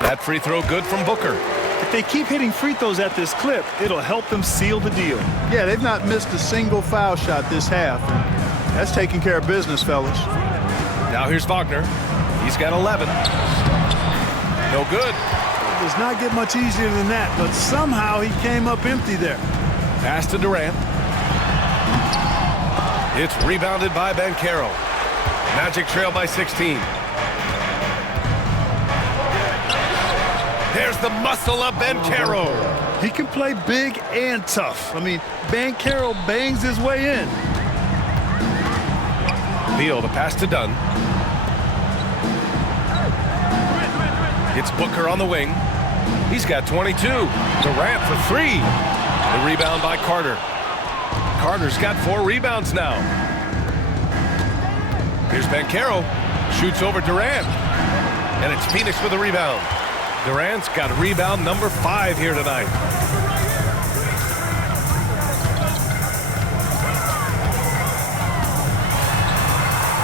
That free throw good from Booker. If they keep hitting free throws at this clip, it'll help them seal the deal. Yeah, they've not missed a single foul shot this half. That's taking care of business, fellas. Now here's Wagner. He's got 11. No good. It does not get much easier than that, but somehow he came up empty there. Pass to Durant. It's rebounded by Banchero. Magic trail by 16. There's the muscle of Banchero. He can play big and tough. I mean, Banchero bangs his way in. Beal, the pass to Dunn. It's Booker on the wing. He's got 22. Durant for 3. The rebound by Carter. Carter's got 4 rebounds now. Here's Banchero. Shoots over Durant. And it's Phoenix with a rebound. Durant's got rebound number 5 here tonight.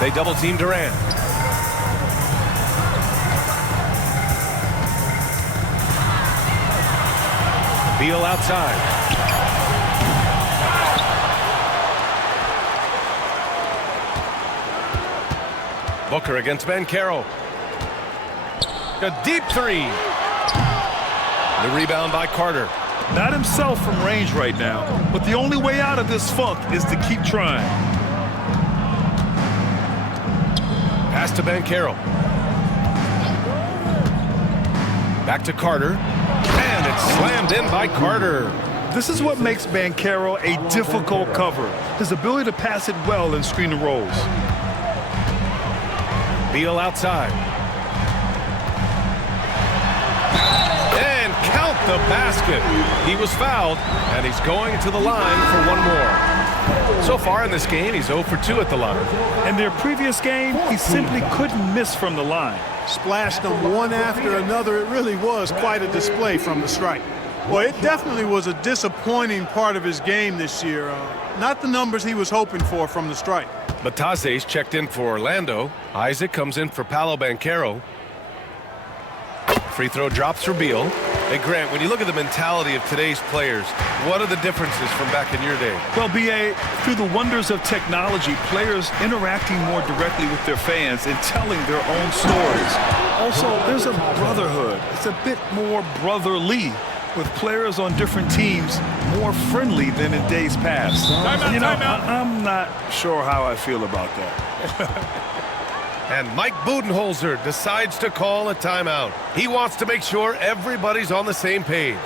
They double team Durant. Beal outside. Booker against Banchero. A deep 3. The rebound by Carter. Not himself from range right now, but the only way out of this funk is to keep trying. Pass to Banchero. Back to Carter. And it's slammed in by Carter. This is what makes Banchero a difficult cover. His ability to pass it well and screen the rolls. Beal outside. And count the basket. He was fouled, and he's going to the line for 1 more. So far in this game, he's 0 for 2 at the line. In their previous game, he simply couldn't miss from the line. Splashed them one after another. It really was quite a display from the stripe. Well, it definitely was a disappointing part of his game this year. Not the numbers he was hoping for from the stripe. Batase's checked in for Orlando. Isaac comes in for Paolo Banchero. Free throw drops for Beal. Hey, Grant, when you look at the mentality of today's players, what are the differences from back in your day? Well, B.A., through the wonders of technology, players interacting more directly with their fans and telling their own stories. Also, there's a brotherhood. It's a bit more brotherly, with players on different teams more friendly than in days past. I'm not sure how I feel about that. And Mike Budenholzer decides to call a timeout. He wants to make sure everybody's on the same page.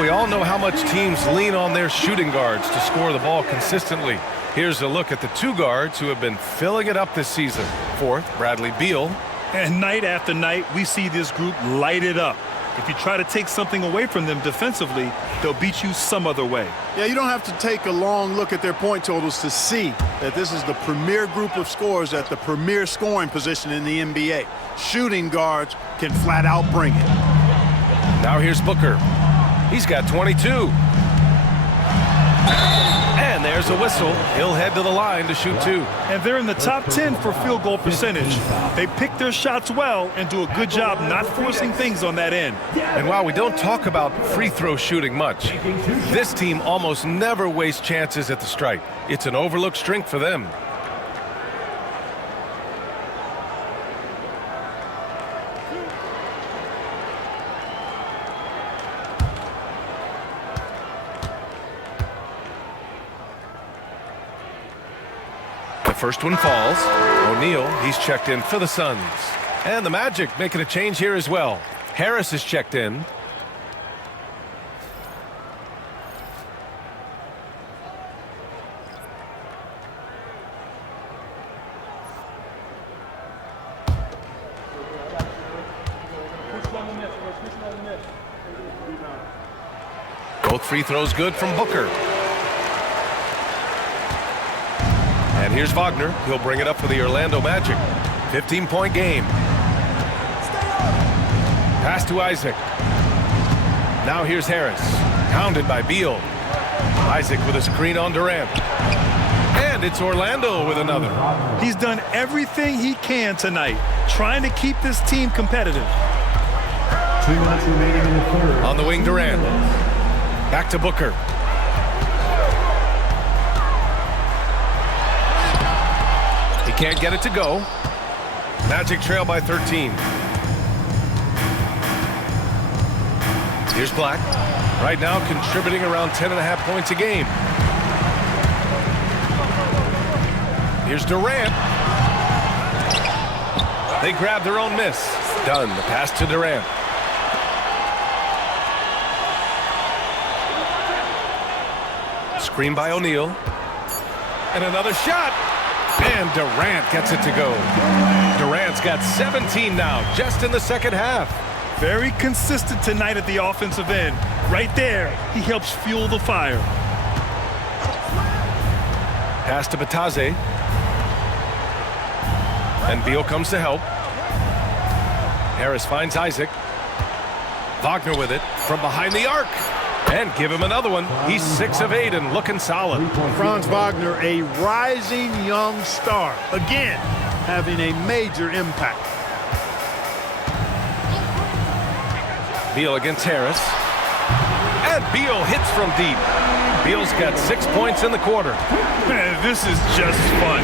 We all know how much teams lean on their shooting guards to score the ball consistently. Here's a look at the 2 guards who have been filling it up this season. 4th, Bradley Beal. And night after night, we see this group light it up. If you try to take something away from them defensively, they'll beat you some other way. Yeah, you don't have to take a long look at their point totals to see that this is the premier group of scorers at the premier scoring position in the NBA. Shooting guards can flat out bring it. Now here's Booker. He's got 22. And there's a whistle. He'll head to the line to shoot 2. And they're in the top 10 for field goal percentage. They pick their shots well and do a good job not forcing things on that end. And while we don't talk about free throw shooting much, this team almost never wastes chances at the stripe. It's an overlooked strength for them. First one falls. O'Neal, he's checked in for the Suns. And the Magic making a change here as well. Harris is checked in. Both free throws good from Booker. And here's Wagner. He'll bring it up for the Orlando Magic. 15-point game. Pass to Isaac. Now here's Harris. Pounded by Beal. Isaac with a screen on Durant. And it's Orlando with another. He's done everything he can tonight, trying to keep this team competitive. 2 minutes remaining in the third. On the wing, Durant. Back to Booker. He can't get it to go. Magic trail by 13. Here's Black. Right now contributing around 10.5 points a game. Here's Durant. They grab their own miss. Done. The pass to Durant. Screen by O'Neal. And another shot. And Durant gets it to go. Durant's got 17 now, just in the second half. Very consistent tonight at the offensive end. Right there, he helps fuel the fire. Pass to Bataze. And Beal comes to help. Harris finds Isaac. Wagner with it from behind the arc. And give him another one. He's 6 of 8 and looking solid. Franz Wagner, a rising young star. Again, having a major impact. Beal against Harris. And Beal hits from deep. Beal's got 6 points in the quarter. Man, this is just fun.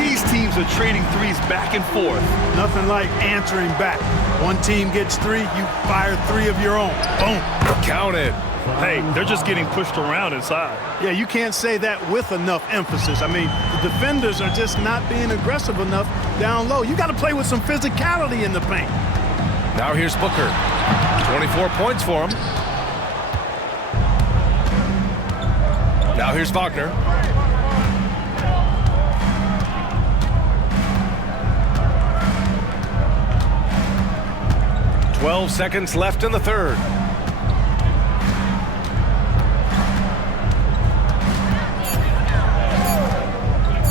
These teams are trading threes back and forth. Nothing like answering back. One team gets 3, you fire 3 of your own. Boom. Count it. Hey, they're just getting pushed around inside. Yeah, you can't say that with enough emphasis. I mean, the defenders are just not being aggressive enough down low. You got to play with some physicality in the paint. Now here's Booker. 24 points for him. Now here's Wagner. "12 seconds left in the third.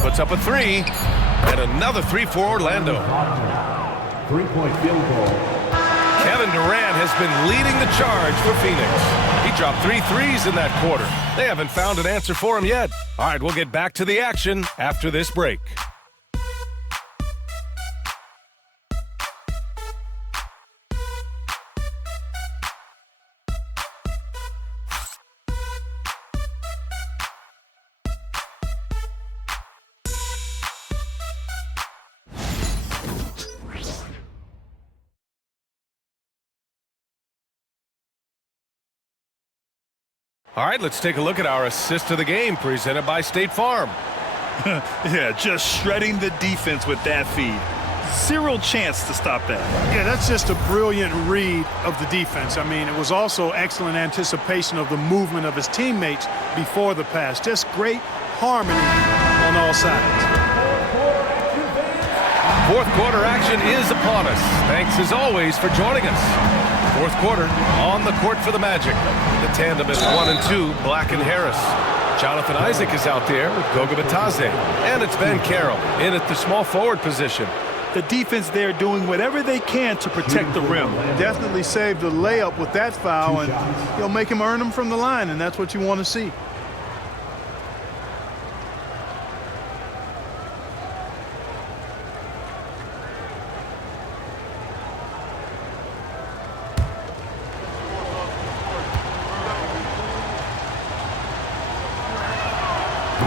Puts up a 3. And another 3 for Orlando. 3-point field goal. Kevin Durant has been leading the charge for Phoenix. He dropped 3 threes in that quarter. They haven't found an answer for him yet. All right, we'll get back to the action after this break. All right, let's take a look at our assist of the game presented by State Farm. Yeah, just shredding the defense with that feed. Zero chance to stop that. Yeah, that's just a brilliant read of the defense. I mean, it was also excellent anticipation of the movement of his teammates before the pass. Just great harmony on all sides. Fourth quarter action is upon us. Thanks as always for joining us. Fourth quarter on the court for the Magic. The tandem is 1 and 2, Black and Harris. Jonathan Isaac is out there with Goga Bitadze. And it's Ben Carroll in at the small forward position. The defense there doing whatever they can to protect the rim. Definitely saved the layup with that foul, and he'll make him earn them from the line, and that's what you want to see.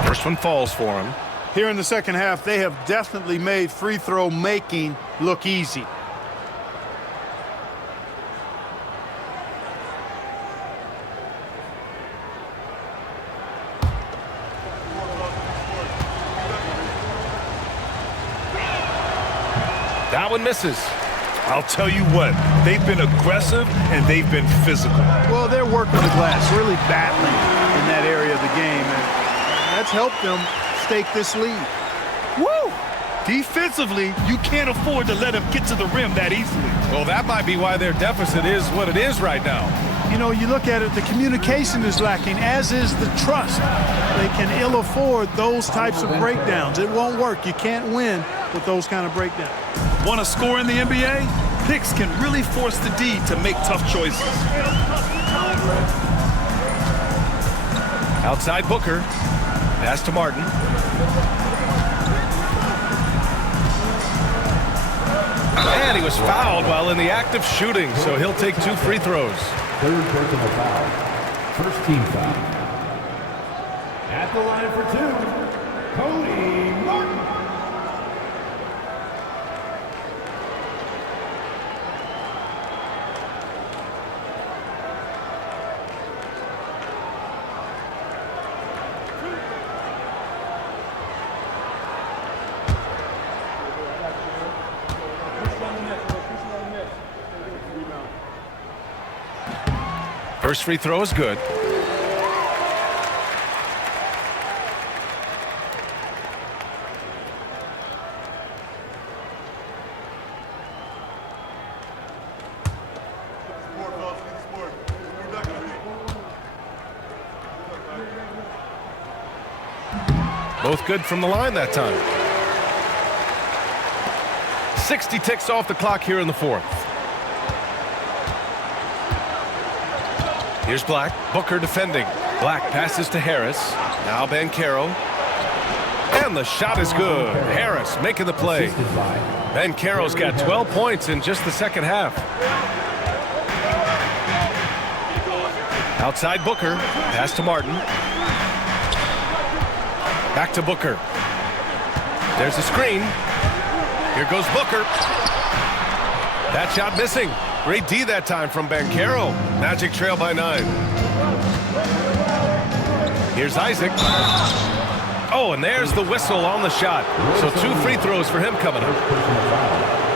First one falls for him. Here in the second half, they have definitely made free throw making look easy. That one misses. I'll tell you what, they've been aggressive and they've been physical. Well, they're working the glass, really battling in that area of the game, and that's helped them stake this lead. Woo! Defensively, you can't afford to let them get to the rim that easily. Well, that might be why their deficit is what it is right now. You know, you look at it, the communication is lacking, as is the trust. They can ill afford those types of breakdowns. It won't work. You can't win with those kind of breakdowns. Want to score in the NBA? Picks can really force the D to make tough choices. Outside Booker. Pass to Martin. And he was fouled while in the act of shooting, so he'll take 2 free throws. Third personal foul. First team foul. At the line for 2, Cody Martin. First free throw is good. Both good from the line that time. 60 ticks off the clock here in the 4th. Here's Black. Booker defending. Black passes to Harris. Now Banchero. And the shot is good. Harris making the play. Banchero's got 12 points in just the second half. Outside Booker. Pass to Martin. Back to Booker. There's a screen. Here goes Booker. That shot missing. Great D that time from Banchero. Magic trail by 9. Here's Isaac. Oh, and there's the whistle on the shot. So 2 free throws for him coming up.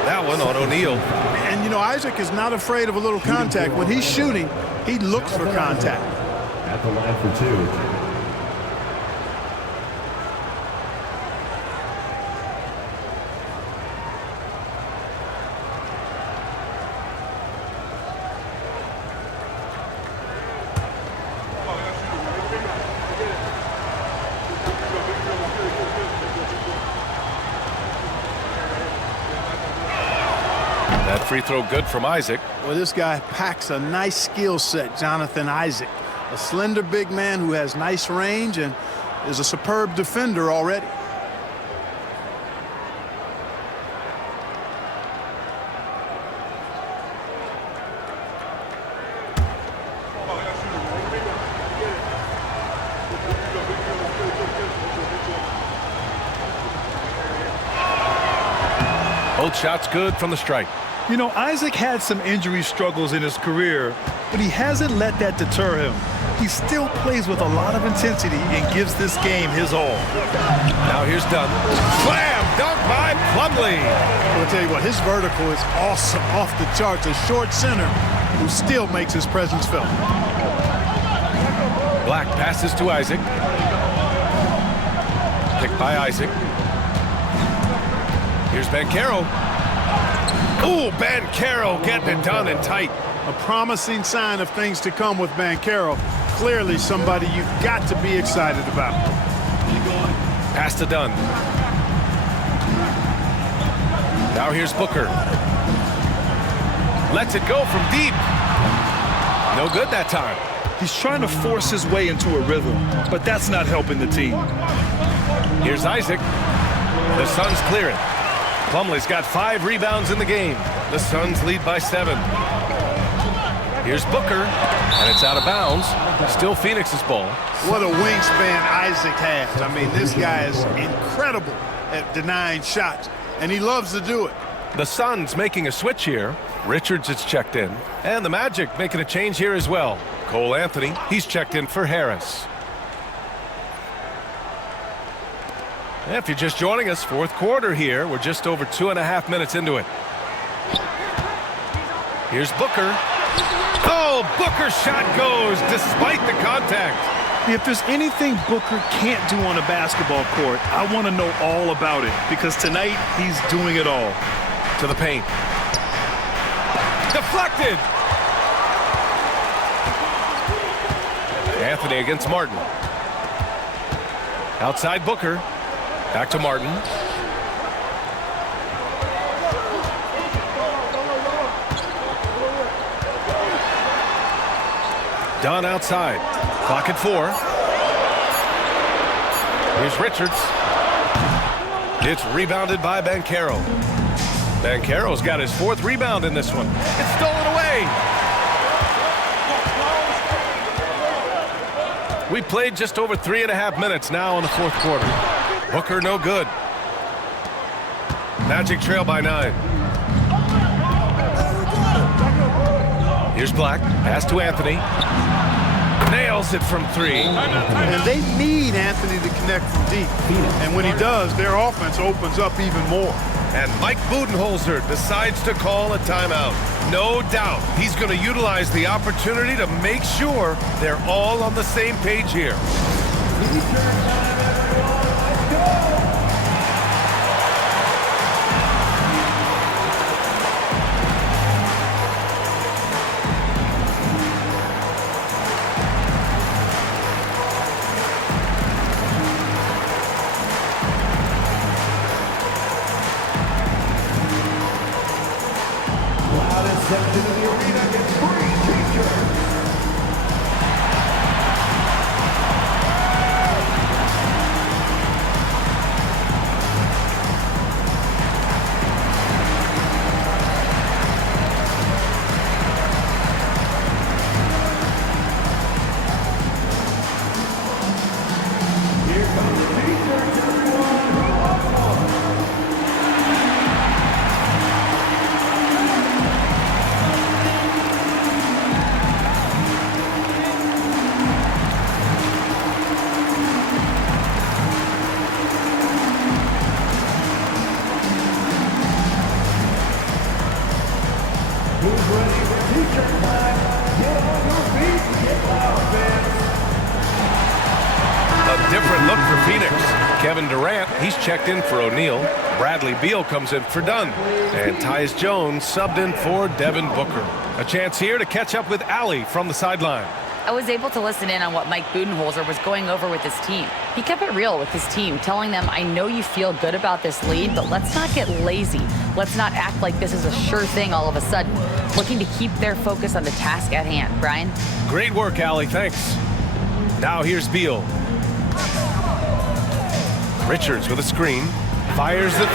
That one on O'Neal. And, you know, Isaac is not afraid of a little contact. When he's shooting, he looks for contact. At the line for 2. That free throw good from Isaac. Well, this guy packs a nice skill set, Jonathan Isaac. A slender big man who has nice range and is a superb defender already. Both shots good from the strike. You know, Isaac had some injury struggles in his career, but he hasn't let that deter him. He still plays with a lot of intensity and gives this game his all. Now here's Dunn. Slam! Dunk by Plumlee. I'll tell you what, his vertical is awesome, off the charts. A short center who still makes his presence felt. Black passes to Isaac. Picked by Isaac. Here's Banchero. Ooh, Banchero getting it done and tight. A promising sign of things to come with Banchero. Clearly somebody you've got to be excited about. Pass to Dunn. Now here's Booker. Lets it go from deep. No good that time. He's trying to force his way into a rhythm, but that's not helping the team. Here's Isaac. The Suns clear it. Plumlee's got 5 rebounds in the game. The Suns lead by 7. Here's Booker, and it's out of bounds. Still Phoenix's ball. What a wingspan Isaac has. I mean, this guy is incredible at denying shots, and he loves to do it. The Suns making a switch here. Richards is checked in, and the Magic making a change here as well. Cole Anthony, he's checked in for Harris. If you're just joining us, fourth quarter here. We're just over 2.5 minutes into it. Here's Booker. Oh, Booker's shot goes despite the contact. If there's anything Booker can't do on a basketball court, I want to know all about it, because tonight he's doing it all. To the paint. Deflected. Anthony against Martin. Outside Booker. Back to Martin. Dunn outside. Clock at 4. Here's Richards. It's rebounded by Banchero. Banchero's got his 4th rebound in this one. It's stolen away. We played just over 3.5 minutes now in the fourth quarter. Booker no good. Magic trail by 9. Here's Black. Pass to Anthony. Nails it from 3. And they need Anthony to connect from deep. And when he does, their offense opens up even more. And Mike Budenholzer decides to call a timeout. No doubt he's going to utilize the opportunity to make sure they're all on the same page here. Section of the arena gets free t-shirts. Here comes the t-shirts, everyone. Who's ready for t-shirt time? Get on your feet and get loud, fans. A different look for Phoenix. Kevin Durant, he's checked in for O'Neal. Bradley Beal comes in for Dunn. And Tyus Jones subbed in for Devin Booker. A chance here to catch up with Allie from the sideline. I was able to listen in on what Mike Budenholzer was going over with his team. He kept it real with his team, telling them, I know you feel good about this lead, but let's not get lazy. Let's not act like this is a sure thing all of a sudden. Looking to keep their focus on the task at hand. Brian? Great work, Allie. Thanks. Now here's Beal. Richards with a screen. Fires the 3.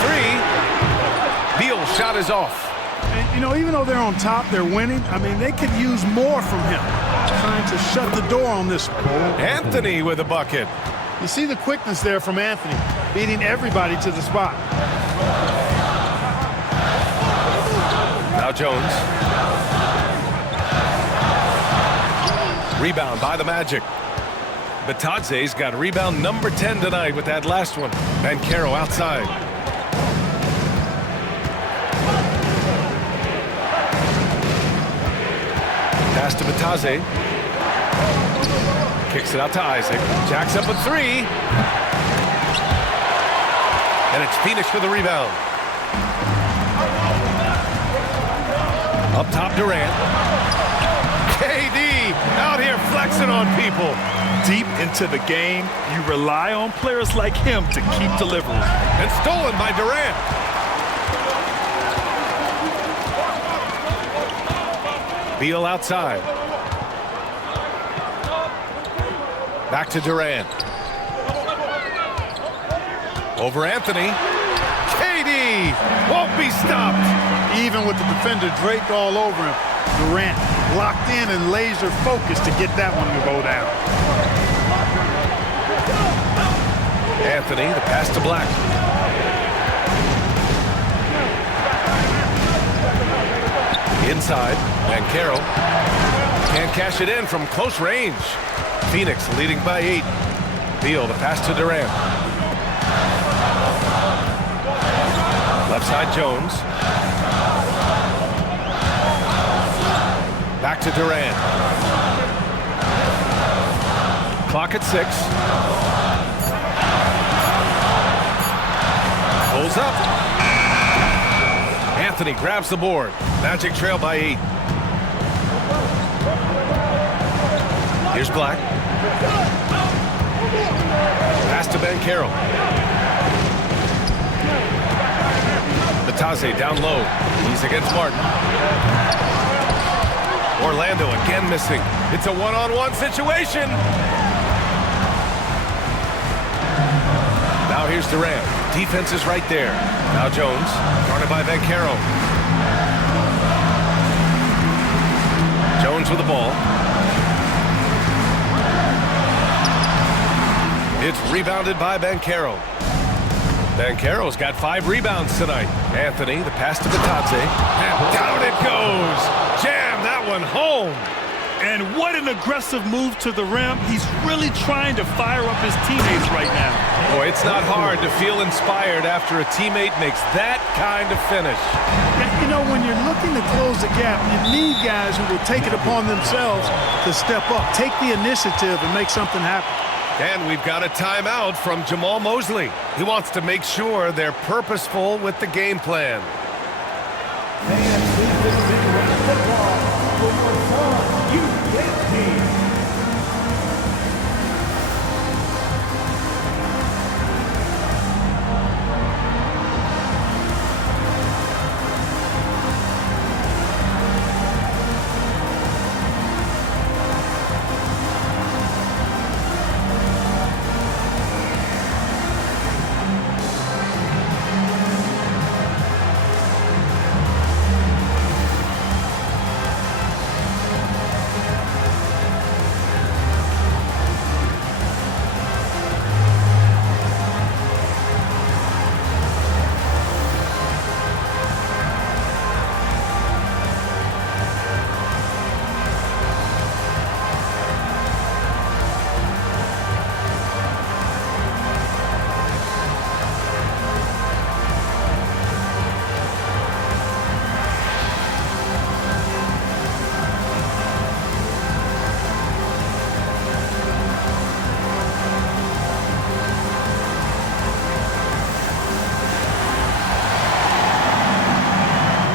Beal's shot is off. And, you know, even though they're on top, they're winning. I mean, they could use more from him. Trying to shut the door on this one. Anthony with a bucket. You see the quickness there from Anthony, beating everybody to the spot. Now Jones. Rebound by the Magic. Batadze's got rebound number 10 tonight with that last one. Banchero outside. Pass to Batadze. Kicks it out to Isaac. Jacks up a 3. And it's Phoenix for the rebound. Up top, Durant. KD out here flexing on people. Deep into the game, you rely on players like him to keep delivering. And stolen by Durant. Beal outside. Back to Durant. Over Anthony. KD won't be stopped. Even with the defender draped all over him, Durant locked in and laser focused to get that one to go down. Anthony, the pass to Black. Inside, Banchero can't cash it in from close range. Phoenix leading by 8. Beal, the pass to Durant. Left side, Jones. Back to Durant. Clock at 6. Pulls up. Anthony grabs the board. Magic trail by 8. Here's Black. Pass to Ben Carroll. Batase down low. He's against Martin. Orlando again missing. It's a one-on-one situation. Now here's Durant. Defense is right there. Now Jones, guarded by Ben Carroll. Jones with the ball. It's rebounded by Ben Carroll. Ben Carroll's got 5 rebounds tonight. Anthony, the pass to Batase. And down it goes. Jam that one home. And what an aggressive move to the rim. He's really trying to fire up his teammates right now. Boy, it's not hard to feel inspired after a teammate makes that kind of finish. You know, when you're looking to close the gap, you need guys who will take it upon themselves to step up, take the initiative, and make something happen. And we've got a timeout from Jamal Mosley. He wants to make sure they're purposeful with the game plan. And this has been round football for your WNBA.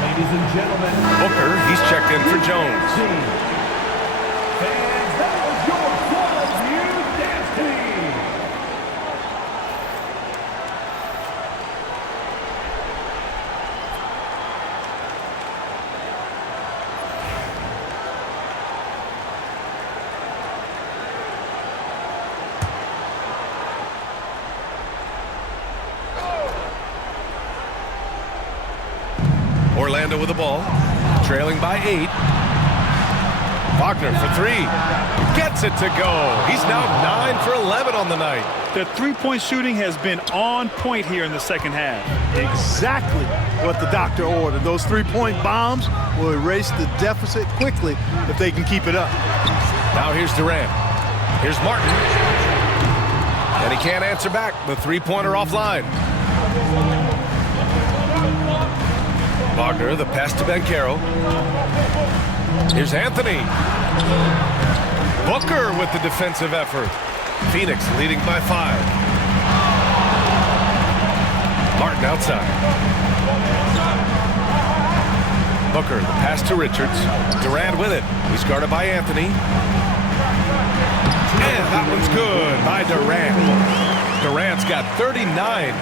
Ladies and gentlemen, Booker, he's checked in for Jones. And that was your point of view dance team. Orlando with the ball, trailing by 8. Wagner for 3. Gets it to go. He's now 9 for 11 on the night. The three-point shooting has been on point here in the second half. Exactly what the doctor ordered. Those three-point bombs will erase the deficit quickly if they can keep it up. Now here's Durant. Here's Martin. And he can't answer back. The three-pointer offline. Wagner, the pass to Ben Carroll. Here's Anthony. Booker with the defensive effort. Phoenix leading by 5. Martin outside. Booker, the pass to Richards. Durant with it. He's guarded by Anthony. And that one's good by Durant. Durant's got 39.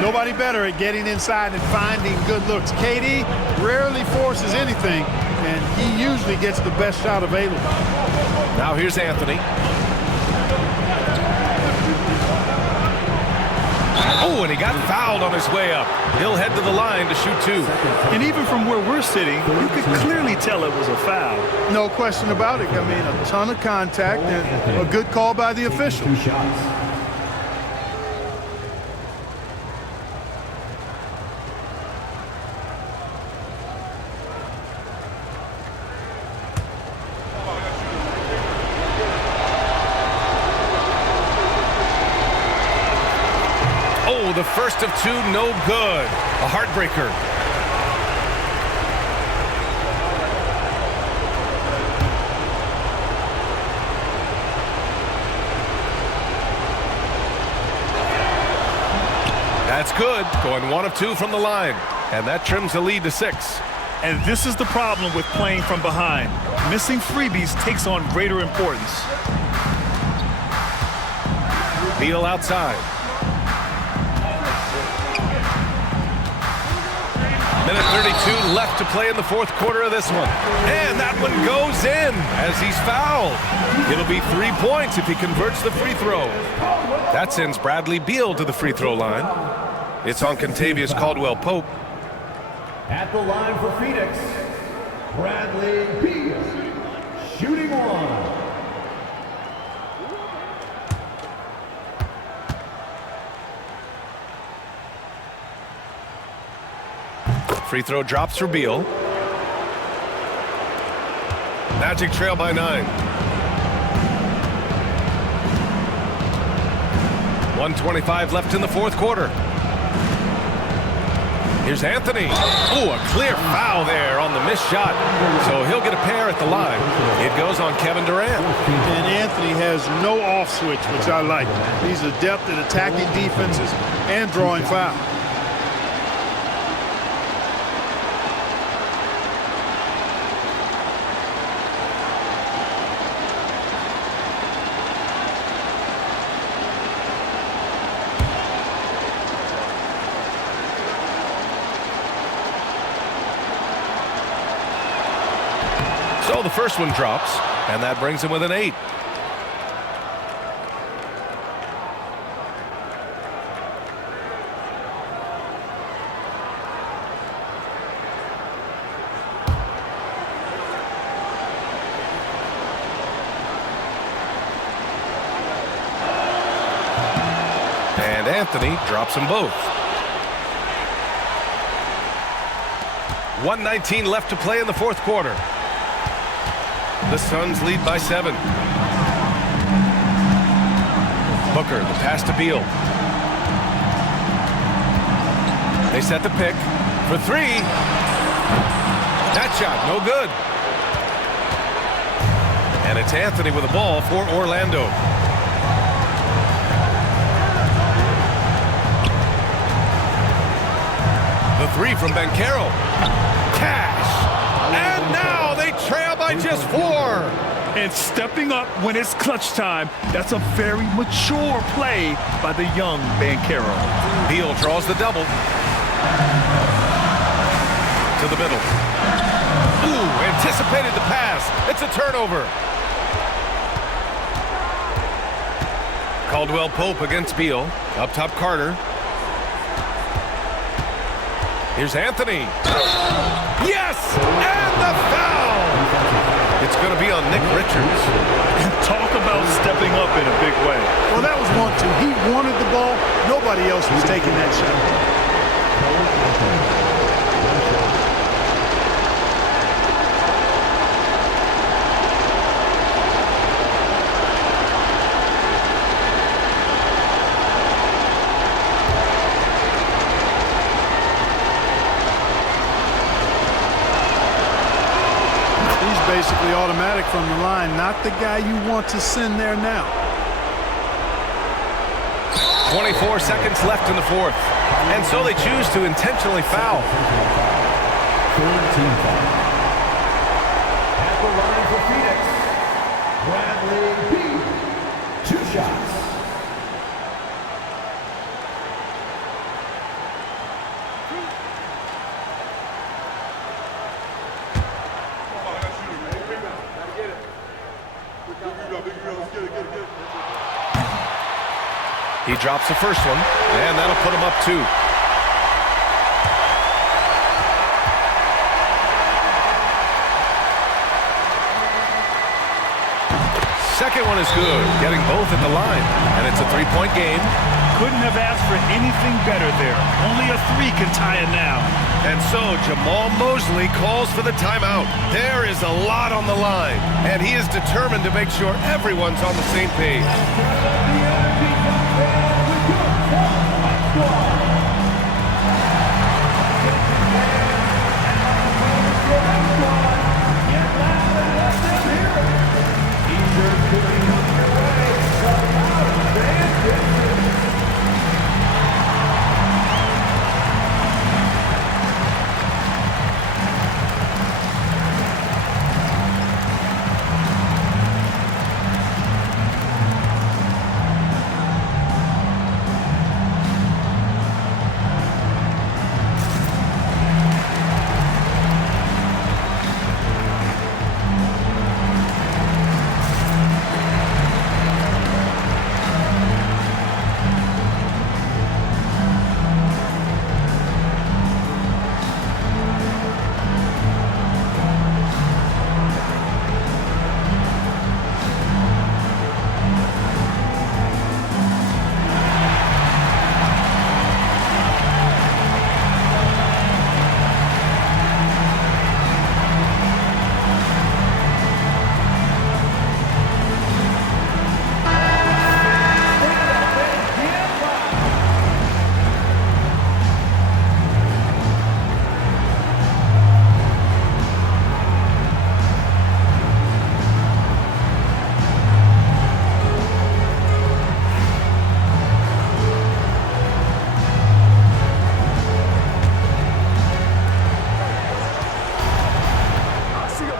Nobody better at getting inside and finding good looks. KD rarely forces anything, and he usually gets the best shot available. Now here's Anthony. Oh, and he got fouled on his way up. He'll head to the line to shoot 2. And even from where we're sitting, you could clearly tell it was a foul. No question about it. I mean, a ton of contact and a good call by the official. 2 shots. the first of two, no good. A heartbreaker. That's good. Going 1 of 2 from the line. And that trims the lead to 6. And this is the problem with playing from behind. Missing freebies takes on greater importance. Beal outside. Minute 32 left to play in the fourth quarter of this one. And that one goes in as he's fouled. It'll be 3 points if he converts the free throw. That sends Bradley Beal to the free throw line. It's on Contavious Caldwell-Pope. At the line for Phoenix, Bradley Beal, shooting 1. Free throw drops for Beal. Magic trail by 9. 1:25 left in the fourth quarter. Here's Anthony. Ooh, a clear foul there on the missed shot. So he'll get a pair at the line. It goes on Kevin Durant. And Anthony has no off switch, which I like. He's adept at attacking defenses and drawing fouls. So the first one drops, and that brings him with an 8. And Anthony drops them both. 1:19 left to play in the fourth quarter. The Suns lead by 7. Booker, the pass to Beal. They set the pick for 3. That shot, no good. And it's Anthony with the ball for Orlando. The 3 from Banchero. Cash. And now they trail by just 4. And stepping up when it's clutch time, that's a very mature play by the young Banchero. Beal draws the double. To the middle. Ooh, anticipated the pass. It's a turnover. Caldwell-Pope against Beal. Up top, Carter. Here's Anthony. Yes! And the foul! It's going to be on Nick Richards. Talk about stepping up in a big way. Well, that was 1-2. He wanted the ball. Nobody else was taking that shot. Basically automatic from the line, not the guy you want to send there now. 24 seconds left in the fourth. And so they choose to intentionally foul. At the line for Phoenix, Bradley Beal, 2 shots. He drops the first one, and that'll put him up 2. Second one is good, getting both at the line, and it's a 3-point game. Couldn't have asked for anything better there. Only a 3 can tie it now. And so Jamal Mosley calls for the timeout. There is a lot on the line, and he is determined to make sure everyone's on the same page.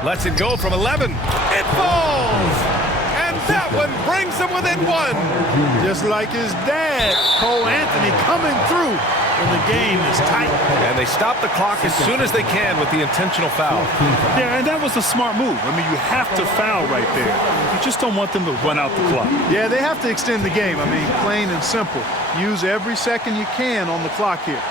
Lets it go from 11. It falls! And that one brings them within one. Just like his dad, Cole Anthony, coming through when the game is tight. And they stop the clock as soon as they can with the intentional foul. Yeah, and that was a smart move. I mean, you have to foul right there. You just don't want them to run out the clock. Yeah, they have to extend the game. I mean, plain and simple. Use every second you can on the clock here.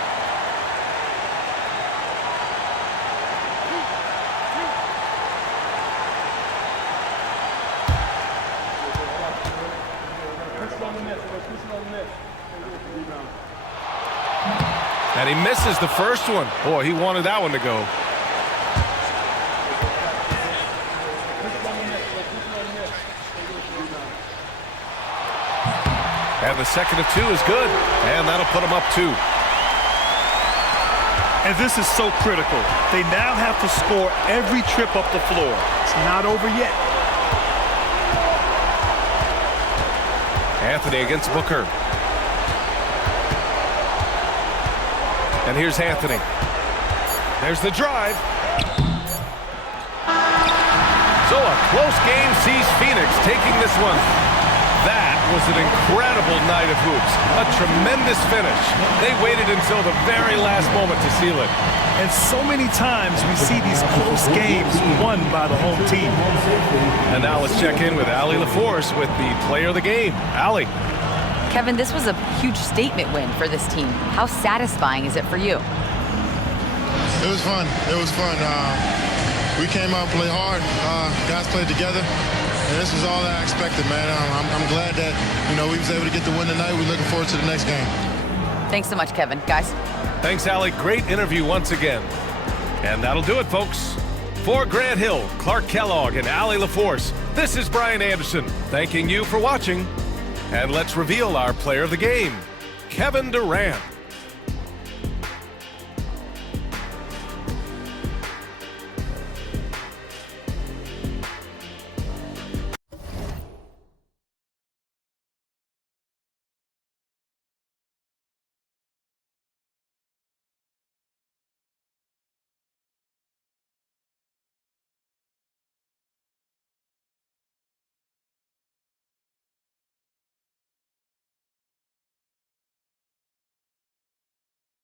And he misses the first one. Boy, he wanted that one to go. And the second of two is good. And that'll put him up 2. And this is so critical. They now have to score every trip up the floor. It's not over yet. Anthony against Booker. And here's Anthony. There's the drive. So a close game sees Phoenix taking this one. That was an incredible night of hoops. A tremendous finish. They waited until the very last moment to seal it. And so many times we see these close games won by the home team. And now let's check in with Allie LaForce with the player of the game. Allie. Kevin, this was a huge statement win for this team. How satisfying is it for you? It was fun. It was fun. We came out and played hard. Guys played together. And this was all that I expected, man. I'm glad that, we was able to get the win tonight. We're looking forward to the next game. Thanks so much, Kevin. Guys. Thanks, Allie. Great interview once again. And that'll do it, folks. For Grant Hill, Clark Kellogg, and Allie LaForce, this is Brian Anderson, thanking you for watching. And let's reveal our player of the game, Kevin Durant.